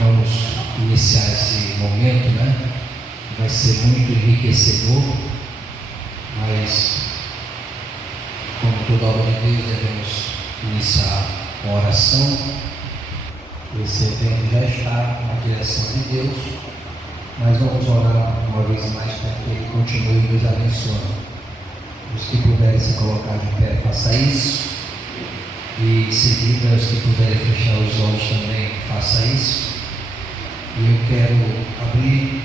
Vamos iniciar esse momento, né? Vai ser muito enriquecedor, mas, como toda obra de Deus, devemos iniciar com oração. Esse evento já está na direção de Deus, mas vamos orar uma vez mais para que Ele continue nos abençoando. Os que puderem se colocar de pé, faça isso. E em seguida, os que puderem fechar os olhos também, faça isso. E eu quero abrir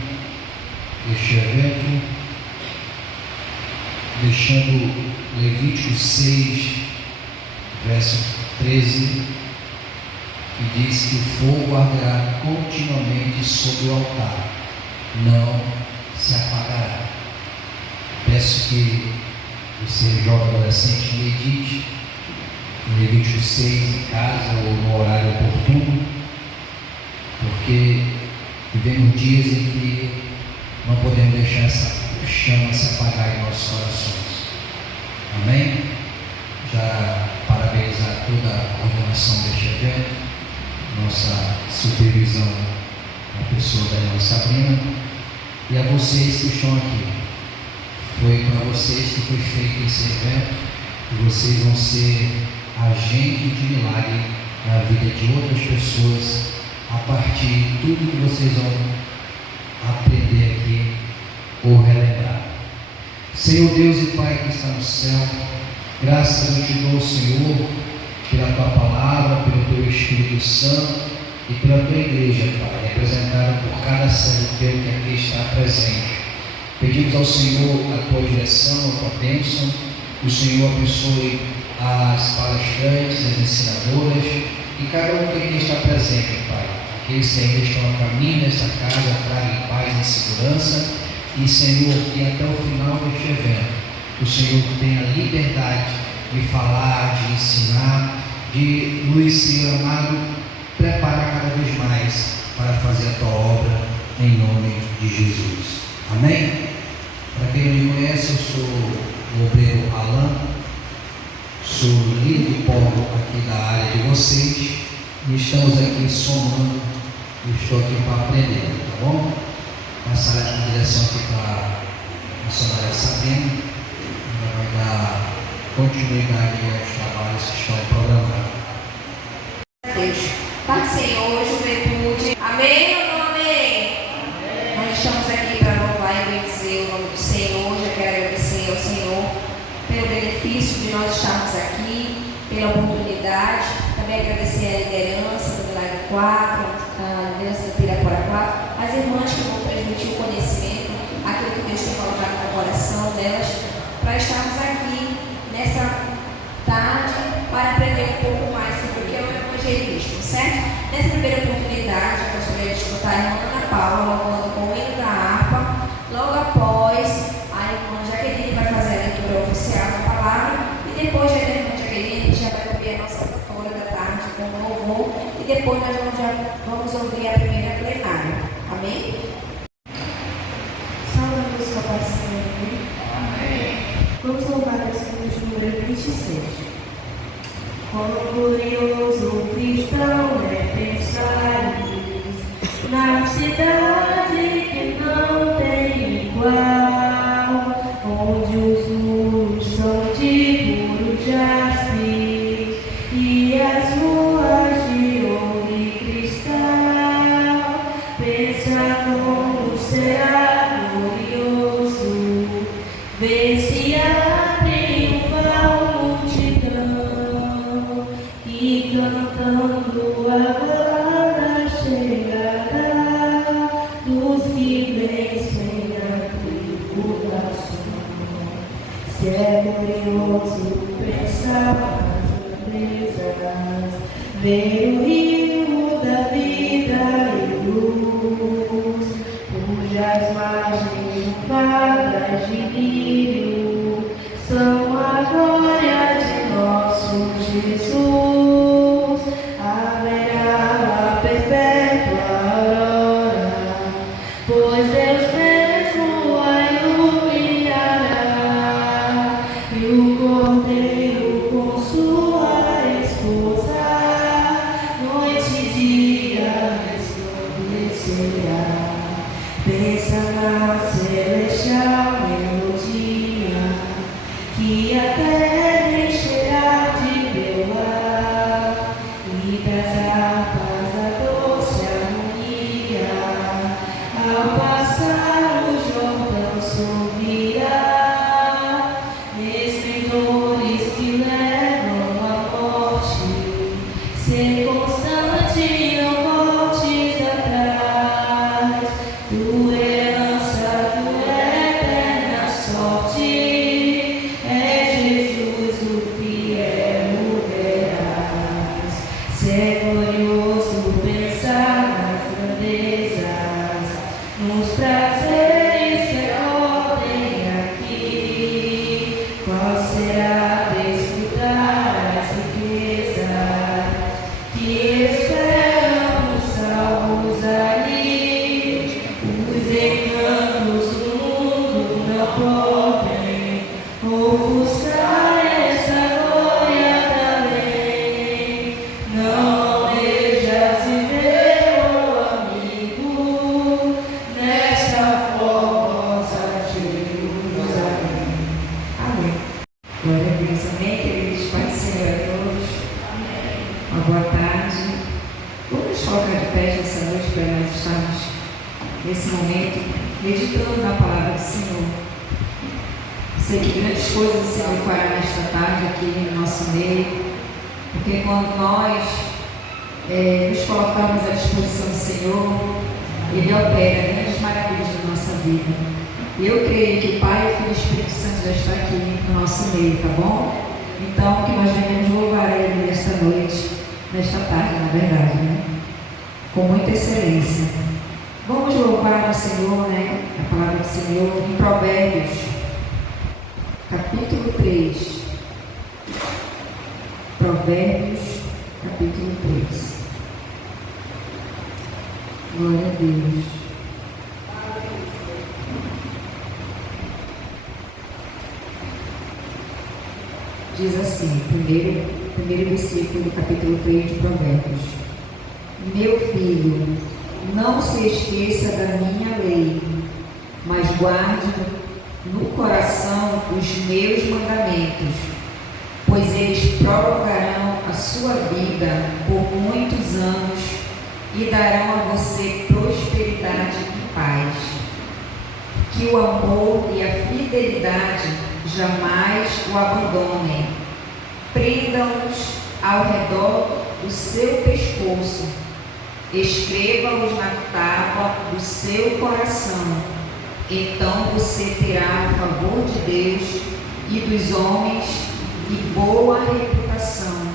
este evento deixando Levítico 6, verso 13, que diz que o fogo arderá continuamente sobre o altar, não se apagará. Peço que você, jovem adolescente, medite em Levítico 6 em casa ou no horário oportuno, porque vivemos dias em que não podemos deixar essa chama se apagar em nossos corações. Amém? Já parabenizar toda a coordenação deste evento, nossa supervisão, a pessoa da irmã Sabrina, e a vocês que estão aqui. Foi para vocês que foi feito esse evento, e vocês vão ser agentes de milagre na vida de outras pessoas, a partir de tudo que vocês vão aprender aqui ou relembrar. Senhor Deus e Pai que está no céu, graças eu te dou, Senhor, pela tua palavra, pelo teu Espírito Santo e pela tua igreja, Pai, representada por cada servo teu que aqui está presente. Pedimos ao Senhor a tua direção, a tua bênção, que o Senhor abençoe as palestrantes, as ensinadoras e cada um que aqui está presente, Pai. Aqueles que ainda estão a caminho desta casa, tragam paz e segurança. E, Senhor, que até o final deste evento, o Senhor tenha liberdade de falar, de ensinar, de nos, Senhor amado, preparar cada vez mais para fazer a tua obra, em nome de Jesus. Amém? Para quem não me conhece, eu sou o obreiro Alan, sou líder de polo aqui da área de vocês, e estamos aqui somando, eu estou aqui para aprender, tá bom? Passar a direção aqui para a missionária Sabrina, ela vai dar continuidade aos trabalhos que estão programados. Deus, Pai do Senhor, juventude, amém ou não amém? Amém? Nós estamos aqui para louvar e bendizer o nome do Senhor. Já quero agradecer ao Senhor pelo benefício de nós estarmos aqui, pela oportunidade. Também agradecer a liderança do Milagre 4, a liderança do Pirapora 4, as irmãs que vão transmitir o conhecimento, aquilo que Deus tem colocado no coração delas, para estarmos aqui nessa tarde para aprender um pouco mais sobre o que é o evangelismo, certo? Nessa primeira oportunidade, eu gostaria de escutar a irmã Ana Paula louvando com o hino da harpa. Logo após, a irmã Jaqueline vai fazer a leitura oficial da palavra, e depois da irmã Jaqueline, a gente já vai ouvir a nossa cantora da tarde com o louvor, e depois nós vamos ouvir a primeira plenária. Amém? Salve a Deus, Papai Senhor. Amém. Vamos louvar a Deus de número 26. Quão glorioso cristão é pensar na cidade que não tem igual, onde os muros são de puro jaspe e as ruas de ouro e cristal. Pensa como será glorioso ver se a triunfal multidão e cantando agora chegará dos que vencem a tribulação. Se é glorioso pensar nas grandezas, ver o rio da vida e luz, cujas margens vagas de lírio são a glória de nosso Jesus. Haverá a perpétua aurora, pois Deus mesmo a iluminará, e o Cordeiro com sua esposa, noite e dia a paz da doce harmonia. Ao passar o Jordão sorrirá, esplendores que levam à morte. Ser constante, não voltes atrás. Tua herança, tua eterna sorte. É Jesus o fiel, o verás. Ser glorioso pensar nas grandezas, nos prazeres que acordem aqui. Qual será desfrutar as riquezas que esperam os salvos ali? Os encantos do mundo não podem ofuscar essa glória da lei. Não deixas viver, oh amigo, nesta formosa Jerusalém. Amém. Glória a Deus. Amém, queridos. Pai do Senhor a todos. Uma boa tarde. Vamos colocar de pé nessa noite para nós estarmos nesse momento meditando na palavra do Senhor. Sei que grandes coisas o Senhor fará nesta tarde aqui no nosso meio, porque quando nós nos colocamos à disposição do Senhor, Ele opera grandes maravilhas na nossa vida. E eu creio que o Pai, o Filho e o Espírito Santo já está aqui no nosso meio, tá bom? Então, que nós venhamos louvar Ele nesta noite, nesta tarde, na verdade, né? Com muita excelência. Vamos louvar o Senhor, né? A palavra do Senhor em Provérbios, capítulo 3. Provérbios, capítulo 3. Glória a Deus. Diz assim, primeiro versículo do capítulo 3 de Provérbios. Meu filho, não se esqueça da minha lei, mas guarde no coração os meus mandamentos, pois eles prolongarão a sua vida por muitos anos e darão a você prosperidade e paz. Que o amor e a fidelidade jamais o abandonem. Prendam-os ao redor do seu pescoço. Escreva-os na tábua do seu coração. Então você terá a favor de Deus e dos homens e boa reputação.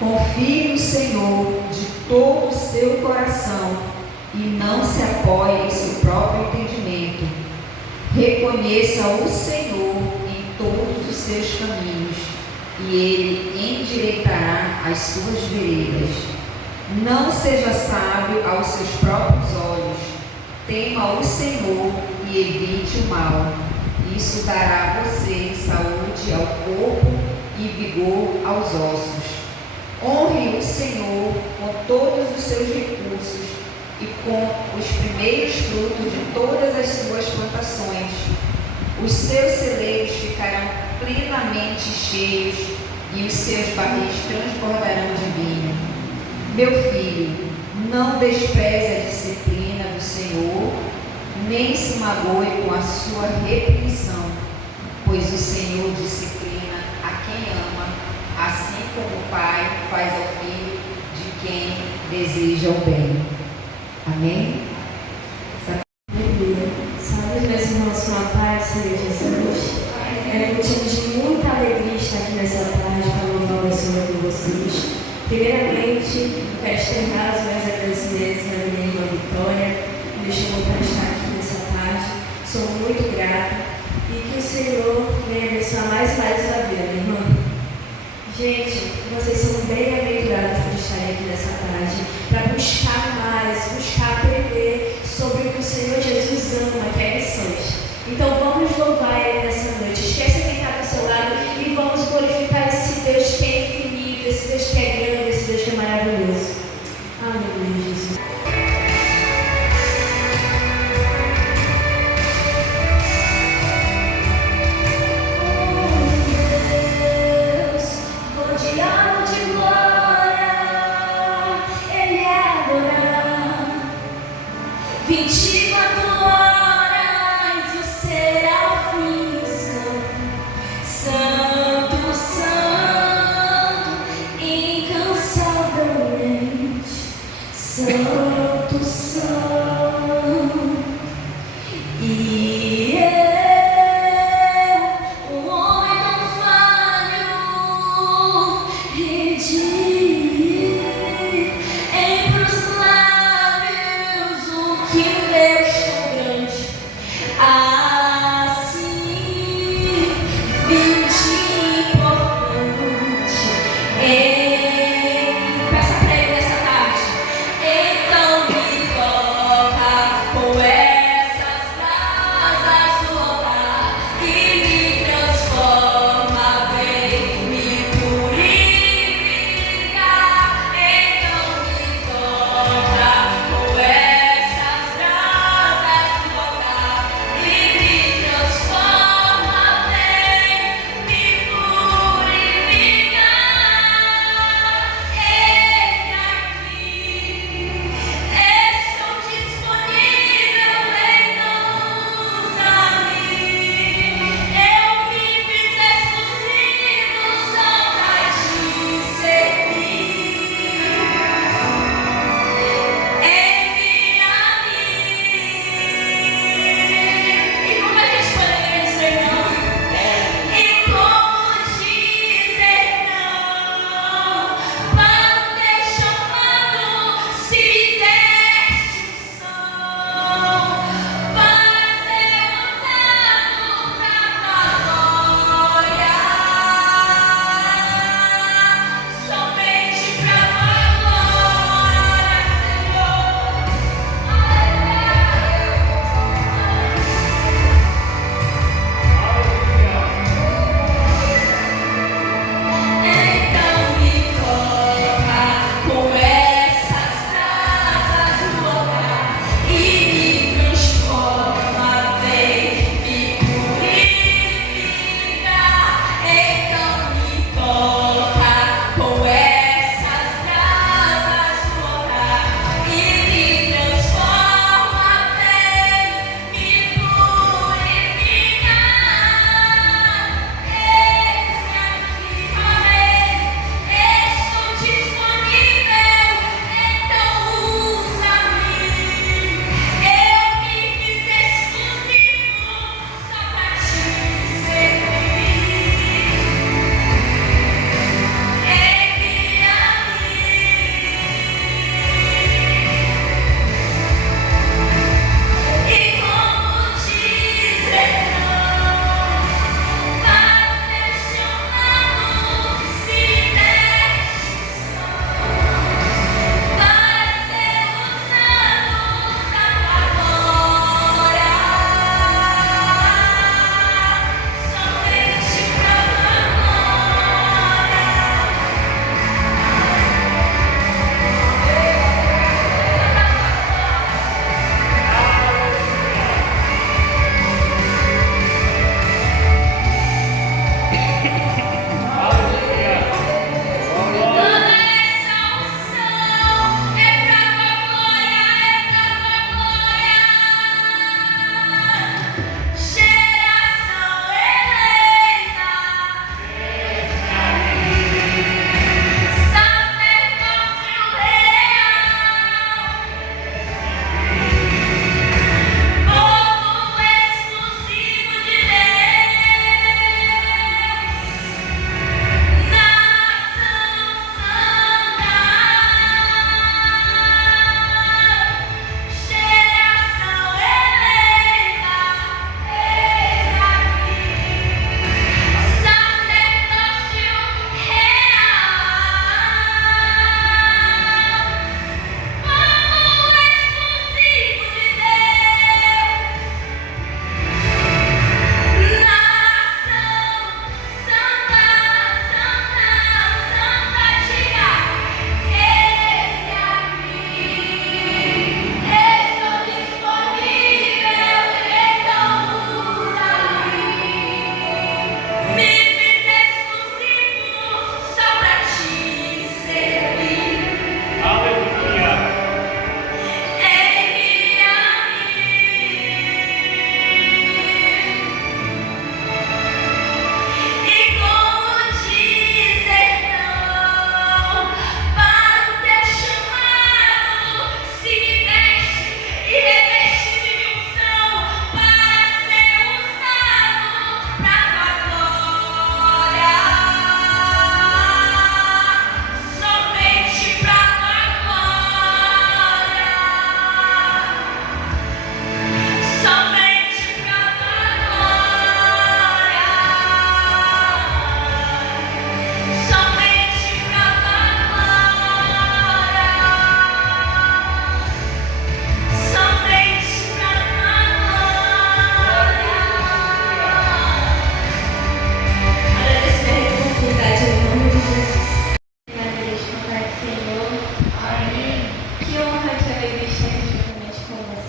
Confie no Senhor de todo o seu coração e não se apoie em seu próprio entendimento. Reconheça o Senhor em todos os seus caminhos e Ele endireitará as suas veredas. Não seja sábio aos seus próprios olhos. Tema o Senhor e evite o mal. Isso dará a você saúde ao corpo e vigor aos ossos. Honre o Senhor com todos os seus recursos e com os primeiros frutos de todas as suas plantações. Os seus celeiros ficarão plenamente cheios e os seus barris transbordarão de vinho. Meu filho, não despreze a disciplina do Senhor, nem se magoe com a sua repreensão, pois o Senhor disciplina a quem ama, assim como o pai faz ao filho de quem deseja o bem. Amém? Sabe, meus irmãos, com a paz, Senhor Jesus. É motivo de muita alegria estar aqui nessa tarde para louvar o Senhor com vocês. Primeiramente, quero externar os meus agradecimentos à minha irmã Vitória, que me chamou para estar aqui nessa tarde. Sou muito grata e que o Senhor venha abençoar mais e mais a vida, minha irmã. Gente, vocês são bem-aventurados por estarem aqui nessa tarde, para buscar mais, buscar aprender sobre o que o Senhor Jesus ama, que é missões. Então vamos louvar Ele nessa noite. Esquece quem está do seu lado e vamos glorificar esse Deus que é infinito, esse Deus que é grande, esse Deus que é maravilhoso. Amém. 24 horas os serafins cantam, Santo, Santo, incansavelmente, Santo, Santo. E eu, o homem não falho, redi em pros lábios o que Deus tão grande, assim, vinte importante. Peça pra ele nessa tarde. Então me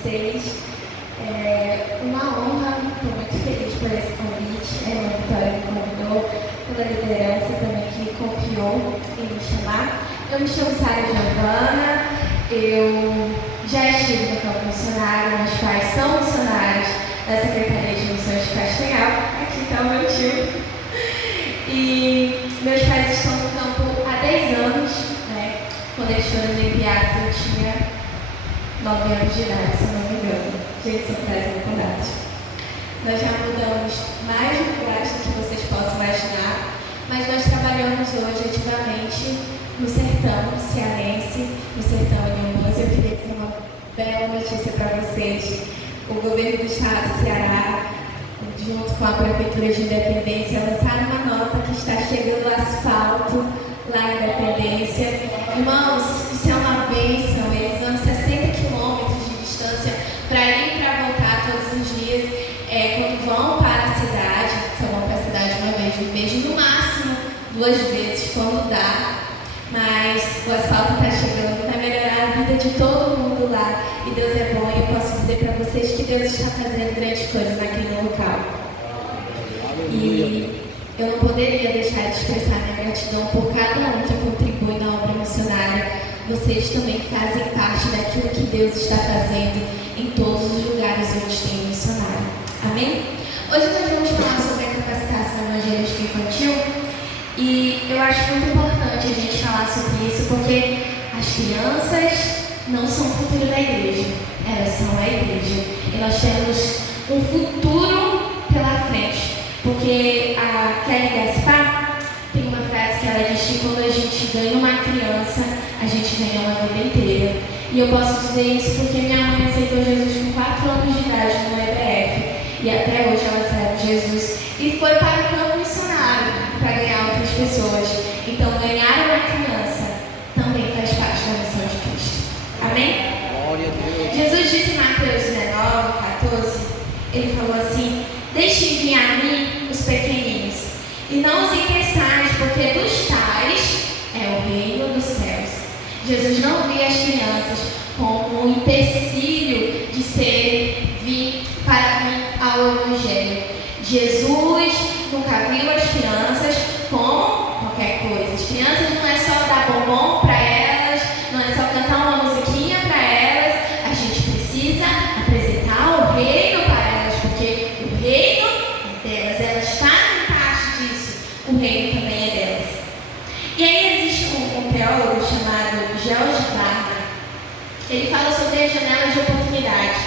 vocês. É uma honra, estou muito feliz por esse convite. A irmã Vitória me convidou, pela liderança também que confiou em me chamar. Eu me chamo Sara Giovana, eu já estive no campo missionário, meus pais são missionários da Secretaria de Missões de Castanhal, aqui está o meu tio. E meus pais estão no campo há 10 anos, né? Quando eles foram enviados eu tinha 9 anos de idade, se não me engano. Gente, são pais mudados. Nós já mudamos mais lugares do que vocês possam imaginar, mas nós trabalhamos hoje ativamente no sertão cearense, no sertão Inhamuns. Eu queria dizer uma bela notícia para vocês. O governo do estado do Ceará, junto com a Prefeitura de Independência, lançaram uma nota que está chegando asfalto lá em Independência. Irmãos, isso é uma bênção. Eles andam 60 quilômetros de distância para ir e para voltar todos os dias. Quando vão para a cidade, só vão para a cidade uma vez no mês, no máximo 2 vezes, quando dá. Mas o asfalto está chegando, vai melhorar a vida de todo mundo lá. E Deus é bom, e eu posso dizer para vocês que Deus está fazendo grandes coisas naquele local. E eu não poderia deixar de expressar minha gratidão por cada um que contribui na obra missionária. Vocês também fazem parte daquilo que Deus está fazendo em todos os lugares onde tem missionário. Amém? Hoje nós vamos falar sobre a capacitação evangelística infantil. E eu acho muito importante a gente falar sobre isso, porque as crianças não são o futuro da igreja, elas são a igreja. E nós temos um futuro pela frente, porque a Kelly Gaspar tem uma frase que ela diz que quando a gente ganha uma criança, a gente ganha uma vida inteira. E eu posso dizer isso porque minha mãe aceitou Jesus com 4 anos de idade no EBF, e até hoje ela serve Jesus e foi para o campo missionário para ganhar outras pessoas. Então, ganhar uma criança também faz parte da missão de Cristo. Amém? Glória a Deus. Jesus disse em Mateus 19:14, ele falou assim: deixem vir a mim os pequeninos, e não os impeçais, porque dos tais é o reino dos céus. Jesus não via as crianças como um empecilho de vir ao Evangelho. Jesus nunca viu as crianças como qualquer coisa. As crianças não é só dar bombom para elas, não é só cantar uma musiquinha para elas. A gente precisa apresentar o reino para elas, porque o reino é delas, elas fazem parte disso. O reino também é delas. E aí existe um teólogo chamado George Barna. Ele fala sobre as janelas de oportunidade.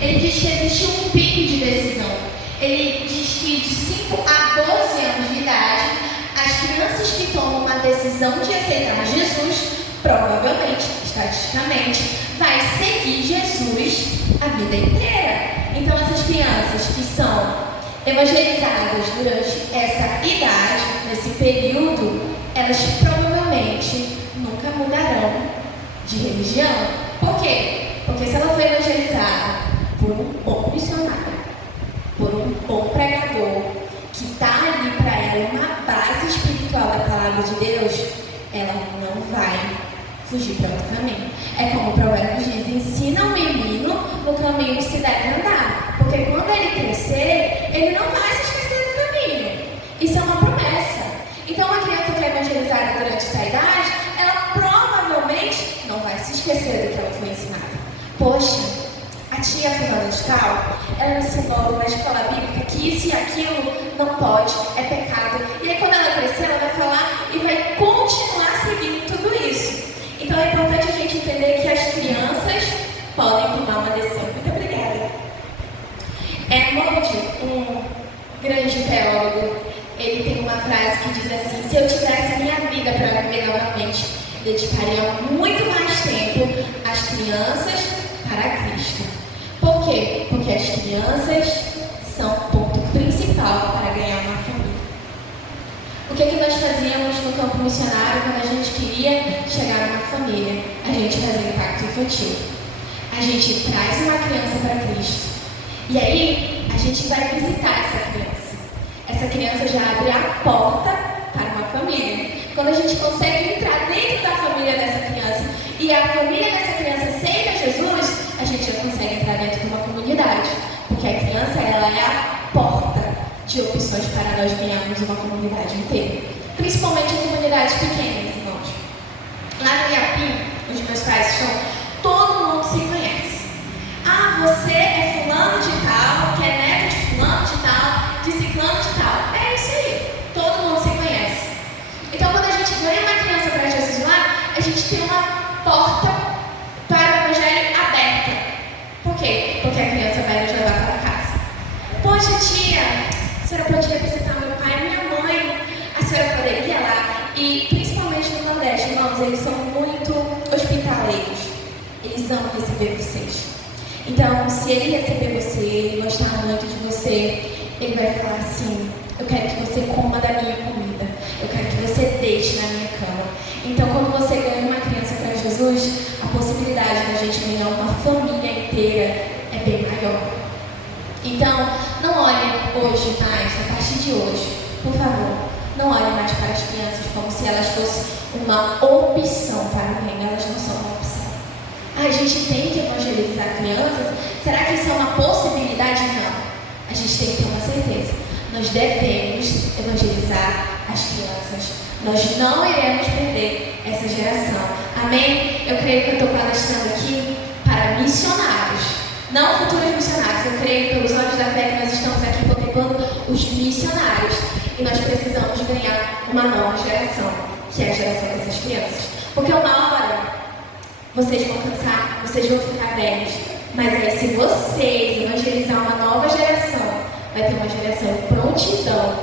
Ele diz que existe um pico de decisão. Ele diz que de 5 a 12 anos de idade, as crianças que tomam uma decisão de aceitar Jesus, provavelmente, estatisticamente, vai seguir Jesus a vida inteira. Então essas crianças que são evangelizadas durante essa idade, nesse período, elas provavelmente nunca mudarão de religião. Por quê? Porque se ela foi evangelizada por um bom missionário, por um bom pregador, que está ali para ela uma base espiritual da palavra de Deus, ela não vai fugir para outro caminho. É como o provérbio diz: ensina o menino no caminho que se deve andar, porque quando ele crescer, ele não vai se esquecer do caminho. Isso é uma promessa. Então, uma criança que é evangelizada durante essa idade, ela provavelmente não vai se esquecer do que ela foi ensinada. Poxa, a tia fulana de tal, ela ensinou na escola bíblica que isso e aquilo não pode, é pecado. E aí quando ela crescer, ela vai falar e vai continuar seguindo tudo isso. Então é importante a gente entender que as crianças podem tomar uma decisão. Muito obrigada. Moody, um grande teólogo, ele tem uma frase que diz assim: se eu tivesse minha vida para viver novamente, dedicaria muito mais tempo às crianças para Cristo. Por quê? Porque as crianças são o ponto principal para ganhar uma família. O que nós fazíamos no campo missionário quando a gente queria chegar numa família? A gente fazia impacto infantil. A gente traz uma criança para Cristo. E aí, a gente vai visitar essa criança. Essa criança já abre a porta para uma família. Quando a gente consegue entrar dentro da família dessa criança e a família dessa criança aceita Jesus, a gente já consegue entrar Porque a criança, ela é a porta de opções para nós ganharmos uma comunidade inteira. Principalmente em comunidades pequenas, irmãos. Lá no Iapim, onde meus pais estão, todo mundo se conhece. Ah, você é fulano de tal, que é neto de fulano de tal, de ciclano de tal. É isso aí. Todo mundo se conhece. Então, quando a gente ganha uma criança para Jesus lá, a gente tem uma porta para o evangelho aberta. Por quê? Porque a criança vai nos levar para casa. Poxa, tia, a senhora podia visitar meu pai e minha mãe. A senhora poderia ir lá. E, principalmente no Nordeste, irmãos, eles são muito hospitaleiros. Eles amam receber vocês. Então, se ele receber você, ele gostar muito de você, ele vai falar assim: eu quero que você coma da minha comida, eu quero que você deite na minha cama. Então, quando você ganha uma criança para Jesus, a possibilidade da gente ganhar uma família inteira é bem maior. Então, não olhem hoje mais, a partir de hoje, por favor, não olhem mais para as crianças como se elas fossem uma opção para o reino. Elas não são uma opção. A gente tem que evangelizar crianças? Será que isso é uma possibilidade? Não. A gente tem que ter uma certeza. Nós devemos evangelizar as crianças. Nós não iremos perder essa geração. Amém? Eu creio que eu estou palestrando aqui para missionários, não futuros missionários. Eu creio pelos olhos da fé que nós estamos aqui contemplando os missionários. E nós precisamos ganhar uma nova geração, que é a geração dessas crianças. Porque uma hora vocês vão cansar, vocês vão ficar velhos. Mas aí, se vocês evangelizar uma nova geração, vai ter uma geração de prontidão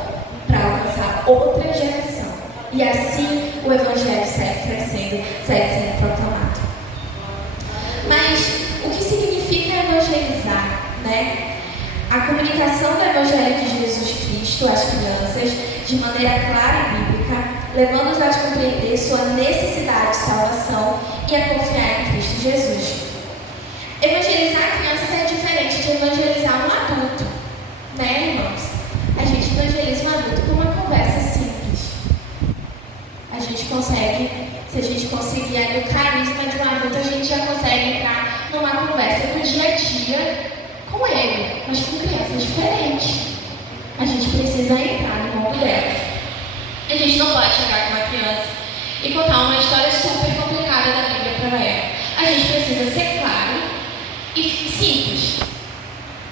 para alcançar outra geração. E assim o evangelho segue crescendo, segue sendo proclamado. Mas o que significa evangelizar, né? A comunicação do evangelho de Jesus Cristo às crianças, de maneira clara e bíblica, levando-os a compreender sua necessidade de salvação e a confiar em Cristo Jesus. Evangelizar crianças é diferente de evangelizar um adulto, né, irmãos? A gente evangeliza um adulto com uma conversa simples. A gente consegue, se a gente conseguir ali o carisma de um adulto, a gente já consegue entrar numa conversa do dia a dia com ele, mas com crianças diferentes. A gente precisa entrar no mundo delas. A gente não pode chegar com uma criança e contar uma história super complicada da Bíblia para ela. A gente precisa ser claro e simples.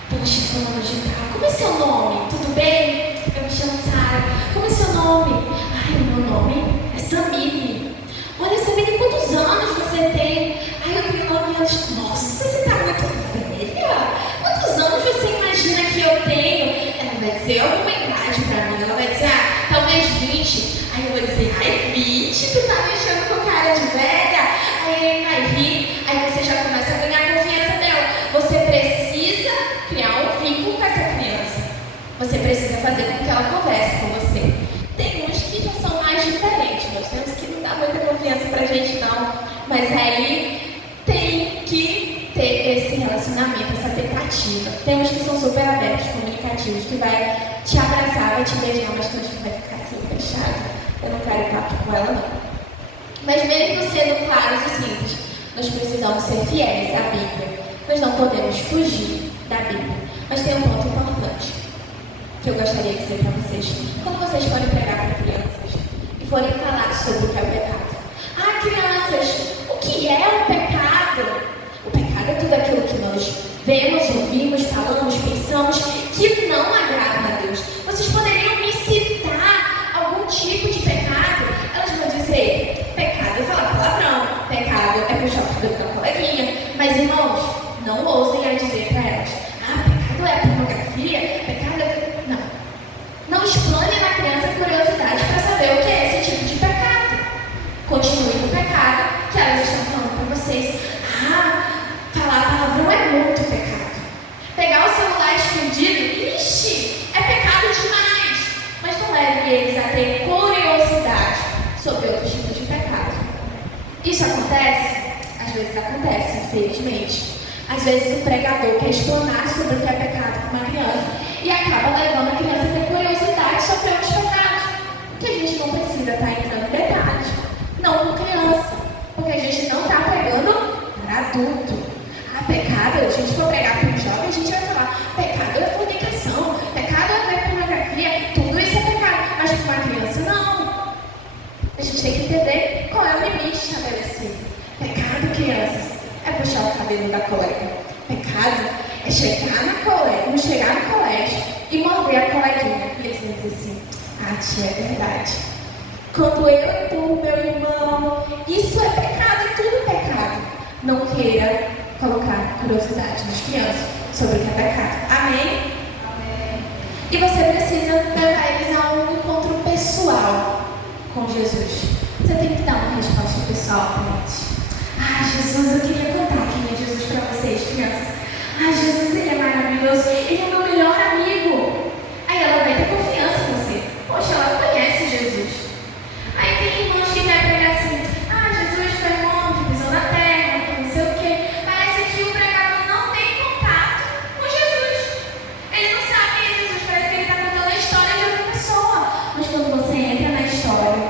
Poxa, fulano de tal, como é seu nome? Tudo bem? Eu me chamo Sara. Como é seu nome? Ai, meu nome é Samine. Olha, Samine, quantos anos você tem? Ai, eu tenho 9 anos. Nossa, você está muito velha. Quantos anos você imagina que eu tenho? Ela vai dizer alguma idade para mim. Ela vai dizer, talvez 20. Aí eu vou dizer, ai, 20? Tu tá mexendo com cara de velha? Aí ele vai rir. Aí você já começa a ganhar a confiança dela. Você precisa criar um vínculo com essa criança. Você precisa fazer com que ela converse com você. Tem uns que já são mais diferentes. Nós temos que não dar muita confiança pra gente, não. Mas aí tem que ter esse relacionamento, essa tentativa. Tem uns que são super abertos, comunicativos, que vai te abraçar, vai te beijar, mas tem uns que vai ficar assim, fechado. Eu não quero papo com ela, não. Mas mesmo sendo claros e simples, nós precisamos ser fiéis à Bíblia. Nós não podemos fugir da Bíblia. Mas tem um ponto importante que eu gostaria de dizer para vocês. Quando vocês forem pregar para crianças e forem falar sobre o que é o pecado. Crianças, o que é o pecado? O pecado é tudo aquilo que nós vemos, ouvimos, falamos, pensamos que não agrada a Deus. Vocês poderiam me citar algum tipo de pecado? Elas vão dizer, pecado é falar palavrão, pecado é puxar o cabelo da coleguinha. Mas, irmãos, não ousem a dizer para elas, pecado é pornografia, pecado é... Não explane na criança a curiosidade para saber o que é esse tipo de pecado. Continue no pecado que elas estão falando para vocês. Falar palavrão é muito pecado. Pegar o celular escondido, ixi, é pecado demais. Mas não leve eles a ter curiosidade sobre outros tipos de pecado. Isso acontece? Às vezes acontece, infelizmente. Às vezes o pregador quer explanar sobre o que é pecado com uma criança e acaba levando a criança a ter curiosidade sobre outros pecados. Que a gente não precisa estar entrando em detalhes. Não com criança. Porque a gente não está pregando para adulto. Pecado, se a gente for pregar para um jovem, a gente vai falar, pecado dentro da colega. Pecado é chegar na colégio e morder a coleguinha. E eles vão dizer assim, tia, é verdade. Quando eu empurro meu irmão, isso é pecado, e tudo é pecado. Não queira colocar curiosidade nas crianças sobre o que é pecado. Amém? E você precisa levar eles a um encontro pessoal com Jesus. Você tem que dar uma resposta pessoal para eles. Jesus, eu queria contar quem é Jesus para vocês, crianças. Jesus, ele é maravilhoso, ele é meu melhor amigo. Aí ela vai ter confiança em você. Poxa, ela conhece Jesus. Aí tem irmãos que vai pregar assim, Jesus foi um homem que pisou na terra, que não sei o quê. Parece que o pregador não tem contato com Jesus. Ele não sabe quem é Jesus, parece que ele está contando a história de outra pessoa. Mas quando você entra na história,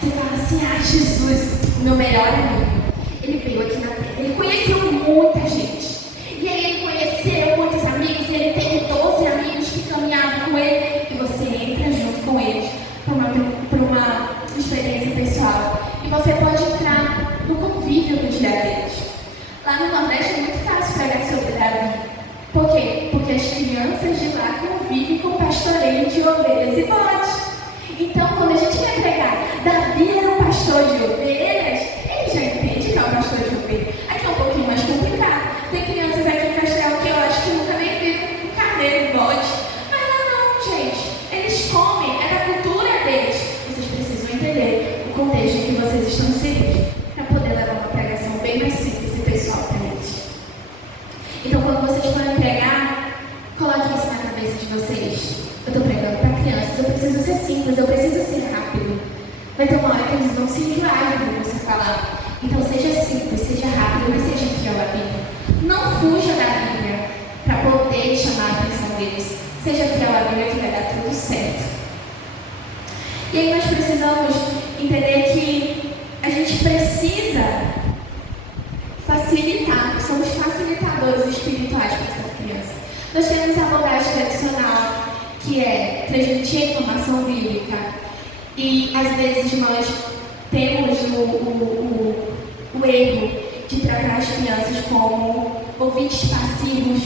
você fala assim, Jesus, meu melhor amigo. Ele veio aqui na terra, ele conheceu muita gente. E aí ele conheceu muitos amigos, e ele teve 12 amigos que caminhavam com ele. E você entra junto com eles para uma experiência pessoal. E você pode entrar no convívio do dia deles. Lá no Nordeste é muito fácil pregar sobre Davi. Por quê? Porque as crianças de lá convivem com o pastoreio de ovelhas e bodes. Então, quando a gente vai pregar, Davi era um pastor de ovelhas, ele já entende que é um pastor de ovelhas. Aqui é um pouquinho mais complicado. Tem crianças aqui em Castelo que eu acho que nunca nem viram um carneiro, um bode. Mas não, gente. Eles comem, é da cultura deles. Vocês precisam entender o contexto em que vocês estão inseridos para poder levar uma pregação bem mais simples e pessoal para eles. Então, quando vocês forem pregar, coloquem isso na cabeça de vocês. Eu estou pregando para crianças, eu preciso ser simples, eu preciso ser rápido. Vai ter uma hora que eles vão se enjoar de ouvir você falar. Então, seja simples, seja rápido, mas seja fiel à Bíblia. Não fuja da Bíblia para poder chamar a atenção deles. Seja fiel à Bíblia que vai dar tudo certo. E aí nós precisamos entender que a gente precisa facilitar, somos facilitadores espirituais para essa criança. Nós temos a abordagem tradicional, que é transmitir a informação bíblica. E às vezes nós temos o erro de tratar as crianças como ouvintes passivos,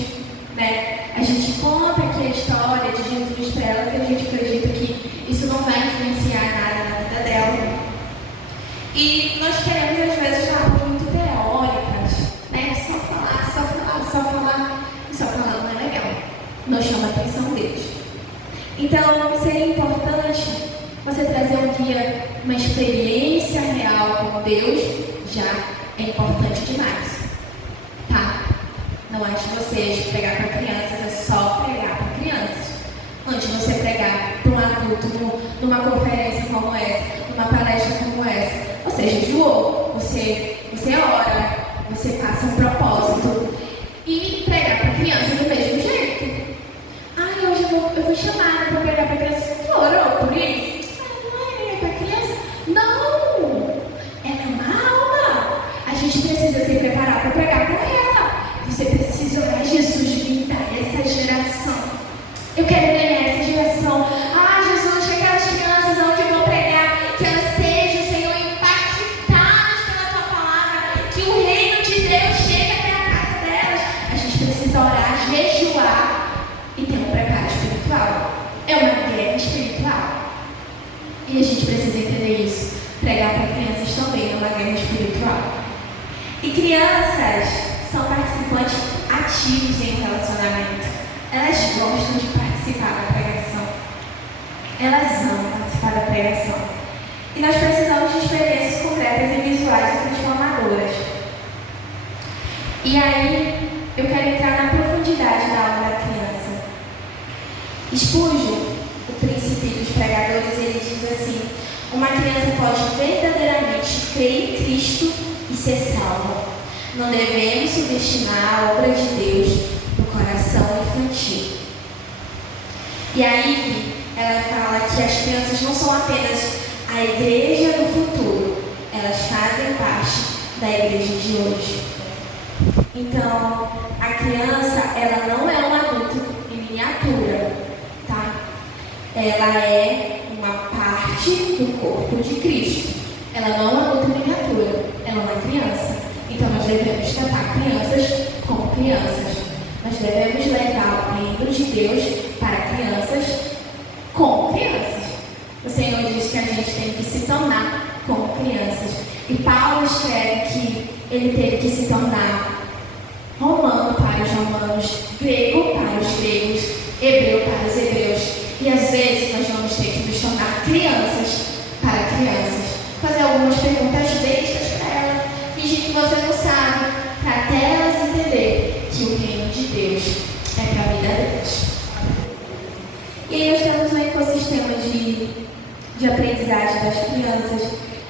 né? A gente conta aqui a história de Jesus para ela, que a gente acredita que isso não vai influenciar nada na vida dela. E nós queremos, às vezes, falar muito teóricas, né? Só falar não é legal. Não chama a atenção deles. Então, seria importante você trazer um guia, uma experiência real com Deus, já é importante demais, tá? Não é de vocês pregar para crianças, é só pregar para crianças. Antes de você pregar para um adulto, numa conferência como essa, numa palestra como essa, você jejuou, você ora, você passa um propósito. E pregar para crianças do mesmo jeito. Hoje eu fui chamada para pregar para criança. Tu orou por isso? Não é para criança? Não! Ela é uma alma. A gente precisa se preparar para pregar para ela. Você precisa orar, Jesus, me dá essa geração. Eu quero ganhar essa geração. Jesus, que aquelas crianças onde eu vou pregar, que elas sejam, Senhor, impactadas pela tua palavra, que o reino de Deus chegue até a casa delas. A gente precisa orar, jejuar e ter um preparo espiritual. É uma guerra espiritual. E a gente precisa entender isso. Pregar para crianças também é uma guerra espiritual. E crianças são participantes ativos em relacionamento. Elas gostam de participar da pregação. Elas amam participar da pregação. E nós precisamos de experiências concretas e visuais e transformadoras. E aí, eu quero entrar na profundidade da aula da criança. Spurgeon, o príncipe dos pregadores, ele diz assim: uma criança pode verdadeiramente crer em Cristo e ser salva. Não devemos subestimar a obra de Deus no coração infantil. E aí, ela fala que as crianças não são apenas a igreja do futuro, elas fazem parte da igreja de hoje. Então, a criança, ela não é um adulto em miniatura, tá? Ela é uma parte do corpo de Cristo. Ela não é um adulto em miniatura, ela é uma criança. Então, nós devemos tratar crianças como crianças. Nós devemos levar o reino de Deus para crianças como crianças. O Senhor diz que a gente tem que se tornar como crianças. E Paulo escreve que ele teve que se tornar romano para os romanos, grego para os gregos, hebreu para os hebreus. E às vezes nós vamos ter que nos tornar crianças para crianças. Fazer algumas perguntas bestas para ela, fingir que você não sabe, para até elas entenderem que o reino de Deus é para a vida deles. E aí nós temos um ecossistema de aprendizagem das crianças,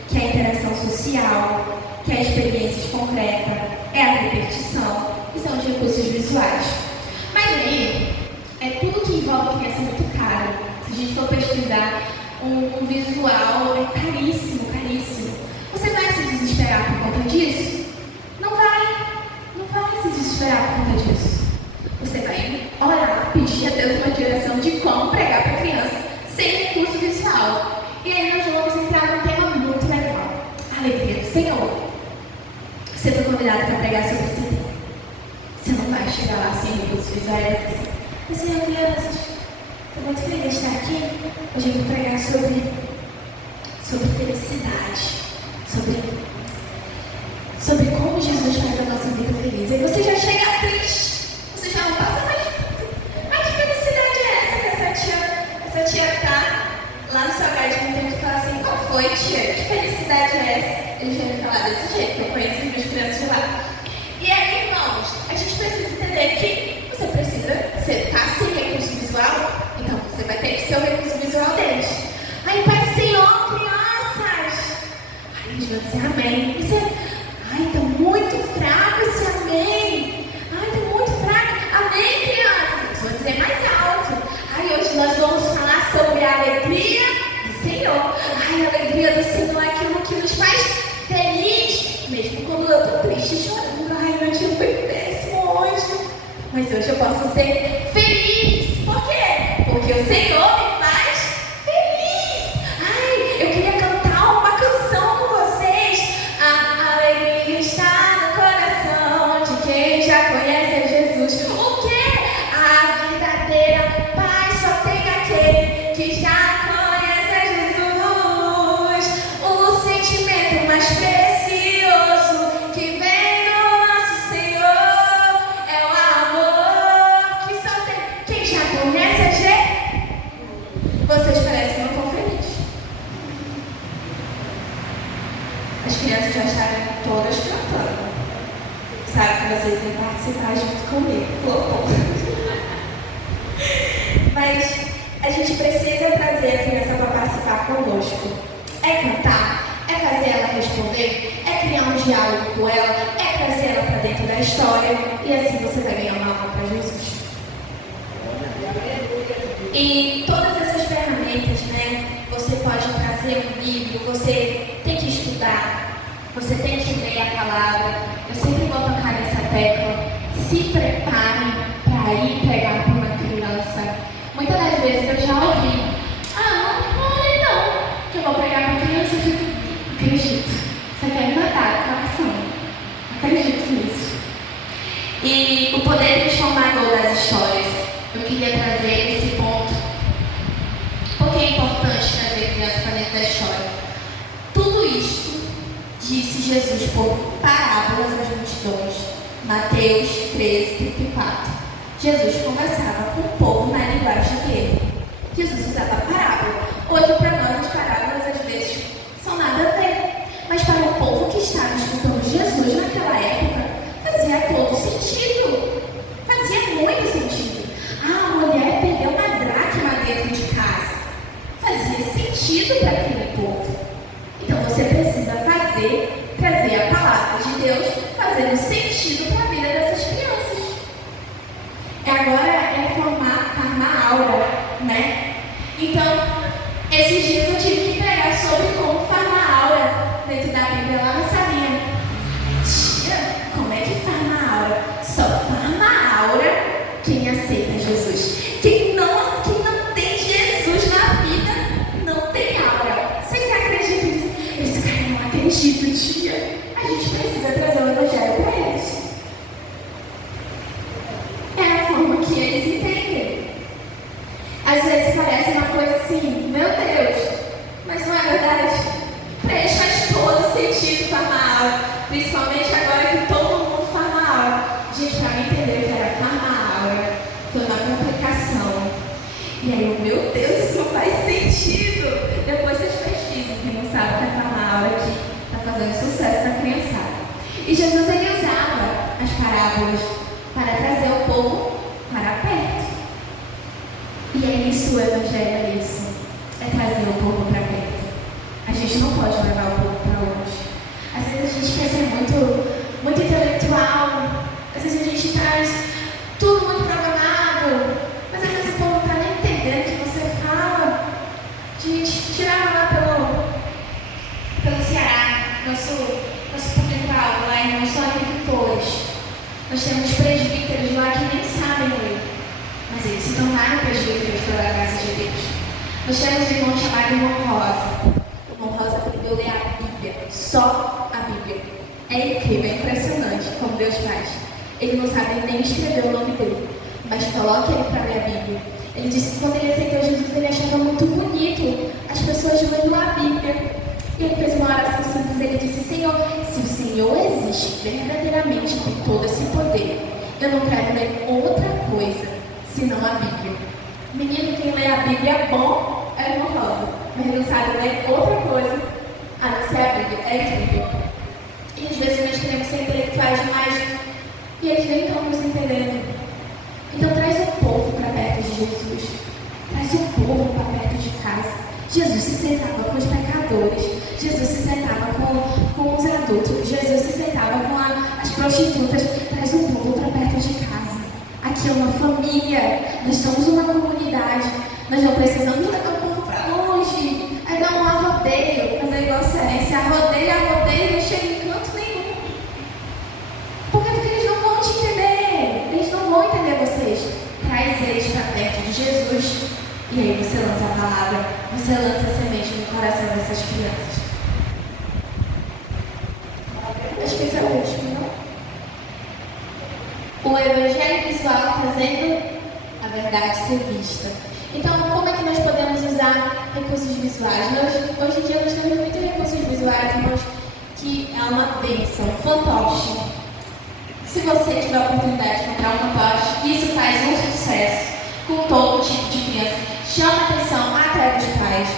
que é a interação social, que é a experiência concreta, é a repetição e são os recursos visuais. Mas aí, tudo que envolve criança é muito caro. Se a gente for pesquisar, um visual é caríssimo, caríssimo. Você vai se desesperar por conta disso? Não vai se desesperar por conta disso. Você vai orar, pedir a Deus uma direção de como pregar para a criança sem recurso visual. E aí nós vamos entrar num tema muito legal. A alegria do Senhor. Você foi convidado para pregar sobre esse tema. Você não vai chegar lá sem recursos visuais. Senhor, crianças, estou muito feliz de estar aqui. Hoje eu vou pregar sobre felicidade. Sobre como Jesus faz a nossa vida feliz. E você já chega triste. Você já não passa mais. Mas que felicidade é essa que essa tia está lá no salgadinho, não tem que falar assim: qual foi, tia? Que felicidade é essa? Eles vão me falar desse jeito, que eu conheço as crianças de lá. E aí, irmãos, a gente precisa entender que você está sem recurso visual, então você vai ter que ser o recurso visual deles. Aí, Pai do Senhor, crianças! Aí eles vão dizer amém. Estou muito fraco esse amém. Estou muito fraco. Amém, crianças. Eles vão dizer mais alto. Hoje nós vamos falar sobre a alegria do Senhor. A alegria do Senhor é aquilo que nos faz feliz, mesmo quando eu estou triste e chorando. Meu dia foi péssimo hoje. Mas hoje eu posso ser feliz. Por quê? Porque o Senhor me faz feliz. Eu queria cantar uma canção com vocês. A alegria está no coração de quem já conhece Jesus. O quê? A verdadeira paz só tem aquele que já conhece Jesus. O sentimento mais precioso que vem do nosso Senhor é o amor que só tem quem já conhece a gente. Vocês parecem que não estão felizes. As crianças já estavam todas cantando. Sabe que vocês têm que participar junto comigo. Mas a gente precisa trazer a criança para participar conosco. É cantar, é fazer ela responder, é criar um diálogo com ela, é trazer ela para dentro da história. E assim você vai ganhar uma alma para Jesus. E todas essas ferramentas, você pode trazer um livro, você tem que estudar, você tem que ler a palavra. Eu sempre vou tocar nessa tecla. Se preparem para ir pregar para uma criança. Muitas das vezes eu já ouvi: não olhe não, que eu vou pregar para criança. Eu fico: acredito, você quer me matar, coração. Acredito nisso. E o poder transformador das histórias. Eu queria trazer esse ponto. Por que é importante trazer criança para dentro da história? Tudo isso disse Jesus por parábolas às multidões. Mateus 13:34. Jesus conversava com o povo na linguagem dele. Jesus usava parábola. Hoje, para nós, as parábolas às vezes são nada a ver. Mas para o povo que estava escutando Jesus naquela época, fazia todo sentido. Fazia muito sentido. A mulher perdeu uma dracma dentro de casa. Fazia sentido para aquele povo. Então você precisa trazer a palavra de Deus, fazendo sentido para a vida dessas crianças. Agora é formar aura, Então, esses dias eu tive que pregar sobre como farmar aura dentro da Bíblia lá na salinha. Tia, como é que farma aura? Só farma aura quem aceita Jesus. Quem não tem Jesus na vida, não tem aura. Vocês acreditam nisso? Esse cara não acredita, tia. A gente precisa trazer o evangelho para E aí eu, meu Deus, isso não faz sentido. Depois vocês pesquisem, quem não sabe, vai falar uma aula que está fazendo sucesso na criançada. E Jesus, ele usava as parábolas para trazer o povo para perto. E é isso, o Evangelho é isso. É trazer o povo para perto. A gente não pode levar o povo para longe. Às vezes a gente quer ser muito intelectual. Às vezes a gente traz tudo muito programado. Mas às vezes o povo não está nem entendendo o que você fala. Gente, tirava lá pelo Ceará, nosso público-alvo lá, irmãos, são agricultores. Nós temos presbíteros lá que nem sabem ler, mas eles se tornaram presbíteros pela graça de Deus. Nós temos um irmão chamado Irmão Rosa. O Irmão Rosa aprendeu a ler a Bíblia, só a Bíblia. É incrível, é impressionante como Deus faz. Ele não sabe nem escrever o nome dele, mas coloca ele para ler a Bíblia. Ele disse que quando ele aceitou Jesus, ele achava muito bonito as pessoas lendo a Bíblia. E ele fez uma oração simples, ele disse: Senhor, se o Senhor existe verdadeiramente com todo esse poder, eu não quero ler outra coisa senão a Bíblia. Menino, quem lê a Bíblia é bom, é Irmão Rosa, mas ele não sabe ler outra coisa a não ser a Bíblia. É incrível. E às vezes nós queremos ser intelectuais demais e eles nem estão nos entendendo. Então traz o povo para perto de Jesus. Traz o povo para perto de casa. Jesus se sentava com os pecadores. Jesus se sentava com os adultos. Jesus se sentava com as prostitutas. Traz o povo para perto de casa. Aqui é uma família. Nós somos uma comunidade. Nós não precisamos levar o povo para longe. Aí dá um arrodeio. Fazer igual Cerense. Arrodeio, não chega em canto nenhum. Porque eles não vão te entender. Eles não vão entender vocês. Traz eles para perto de Jesus. E aí você lança a palavra, você lança a semente no coração dessas crianças. Acho que esse é o último, não? O evangelho visual trazendo a verdade ser vista. Então, como é que nós podemos usar recursos visuais? Hoje em dia nós temos muitos recursos visuais, irmãos, que é uma bênção. Fantoche. Se você tiver a oportunidade de comprar um fantoche, isso faz um sucesso com todo tipo de criança. Chama atenção até dos pais.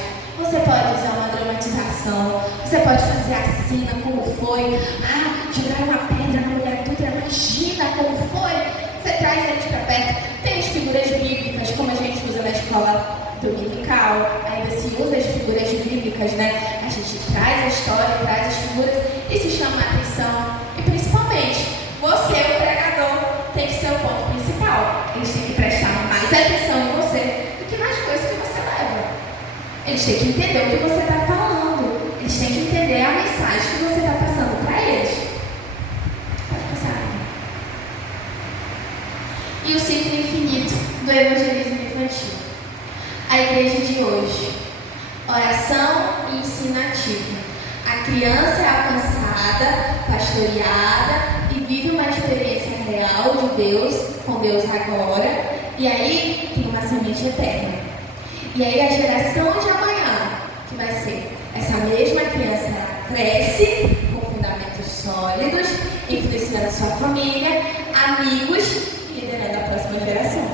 Você pode usar uma dramatização. Você pode fazer a cena como foi. Jogar uma pedra na mulher adulta. Imagina como foi. Você traz eles para perto. Tem as figuras bíblicas, como a gente usa na escola dominical. Ainda se usa as figuras bíblicas, né? A gente traz a história, traz as figuras. Isso chama a atenção. E principalmente, você, o pregador, tem que ser o ponto principal. Eles têm que prestar mais atenção em você. Eles têm que entender o que você está falando. Eles têm que entender a mensagem que você está passando para eles. Pode passar. E o ciclo infinito do evangelismo infantil. A igreja de hoje. Oração e ensino ativo. A criança é alcançada, pastoreada e vive uma experiência real de Deus, com Deus agora. E aí tem uma semente eterna. E aí a geração de amanhã, que vai ser essa mesma criança, ela cresce com fundamentos sólidos, influenciando a sua família, amigos e liderando a próxima geração.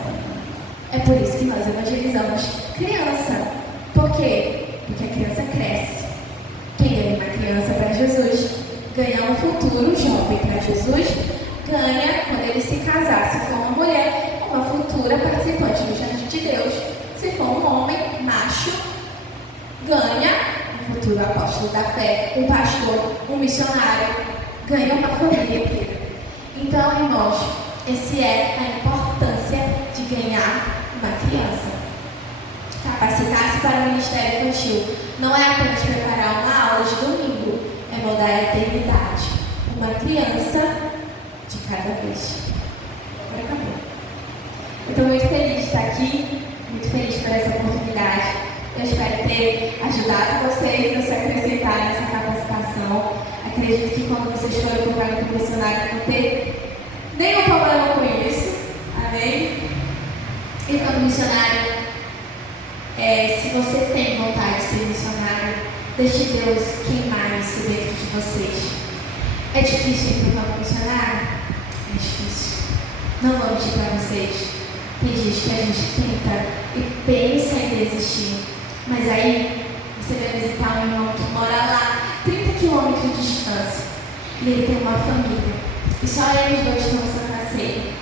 É por isso que nós evangelizamos criança. Por quê? Porque a criança cresce. Quem ganha uma criança para Jesus, ganha um futuro jovem para Jesus, ganha, quando ele se casar, se for uma mulher, uma futura participante do jardim de Deus. Se for um homem, macho, ganha um futuro apóstolo da fé, um pastor, um missionário, ganha uma família inteira. Então, irmãos, essa é a importância de ganhar uma criança. Capacitar-se para o ministério infantil não é apenas preparar uma aula de domingo, é moldar a eternidade. Uma criança de cada vez. Agora acabou. Eu estou muito feliz de estar aqui. Muito feliz por essa oportunidade. Eu espero ter ajudado vocês a se acrescentar nessa capacitação. Acredito que quando vocês forem procurar um missionário, não ter nenhum problema com isso. Amém? E quando missionário, se você tem vontade de ser missionário, deixe Deus queimar isso dentro de vocês. É difícil ir para o campo missionário? É difícil. Não vou mentir para vocês. Tem dias que a gente tenta e pensa em desistir, mas aí você vai visitar um irmão que mora lá, 30 quilômetros de distância, e ele tem uma família, e só eles dois estão na Santa Ceia.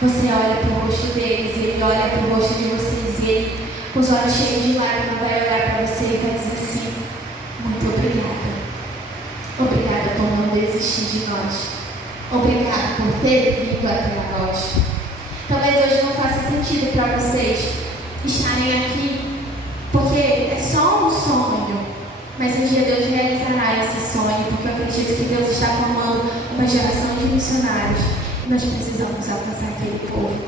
Você olha para o rosto deles, ele olha para o rosto de vocês, e ele, com os olhos cheios de lágrimas, vai olhar para você e vai dizer assim: muito obrigada. Obrigada por não desistir de nós. Obrigada por ter vindo até nós. Talvez hoje não faça sentido para vocês estarem aqui, porque é só um sonho, mas um dia Deus realizará esse sonho, porque eu acredito que Deus está formando uma geração de missionários e nós precisamos alcançar aquele povo.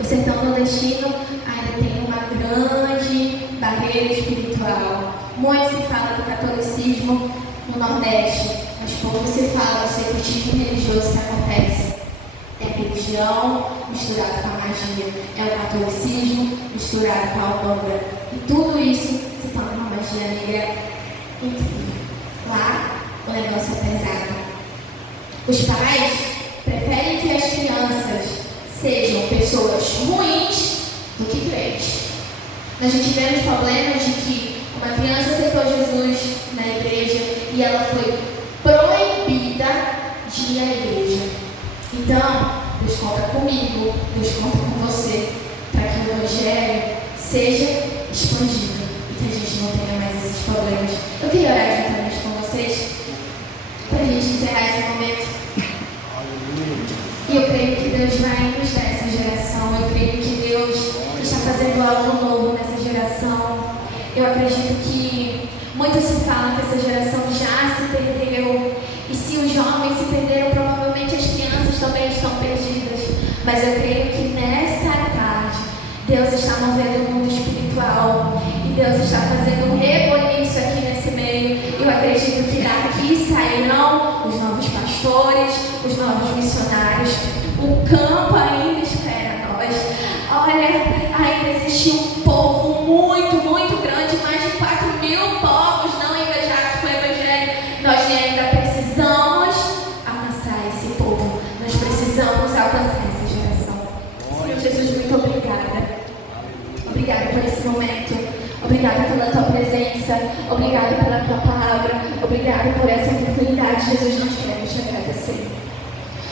O sertão nordestino ainda tem uma grande barreira espiritual. Muito se fala do catolicismo no Nordeste, mas pouco se fala do secretismo religioso que acontece. É religião misturada com a magia, é o catolicismo misturado com a umbanda. E tudo isso se torna uma magia negra incrível. Lá, o negócio é pesado. Os pais preferem que as crianças sejam pessoas ruins do que crentes. A gente vê os problemas de que uma criança aceitou Jesus na igreja e ela foi proibida de ir à igreja. Então, Deus conta comigo, Deus conta com você, para que o Evangelho seja expandido e que a gente não tenha mais esses problemas. Eu queria orar juntamente com vocês, para a gente encerrar esse momento. E eu creio que Deus vai nos dar essa geração, eu creio que Deus está fazendo algo novo nessa geração. Eu acredito que muito se fala que essa geração já se perdeu. E se os jovens se perderam, provavelmente as crianças também estão perdidas. Mas eu creio que nessa tarde, Deus está movendo o mundo espiritual. E Deus está fazendo um reboliço aqui nesse meio. Eu acredito que daqui sairão os novos pastores, os novos missionários. O campo ainda espera nós. Olha, ainda existe um povo muito, muito grande, mais de 4.000 povos não engajados com o Evangelho. Nós ainda precisamos alcançar esse povo. Nós precisamos alcançar essa geração. Senhor Jesus, muito obrigada. Obrigada por esse momento. Obrigada pela tua presença. Obrigada pela tua palavra. Obrigada por essa oportunidade. Jesus, nós queremos te agradecer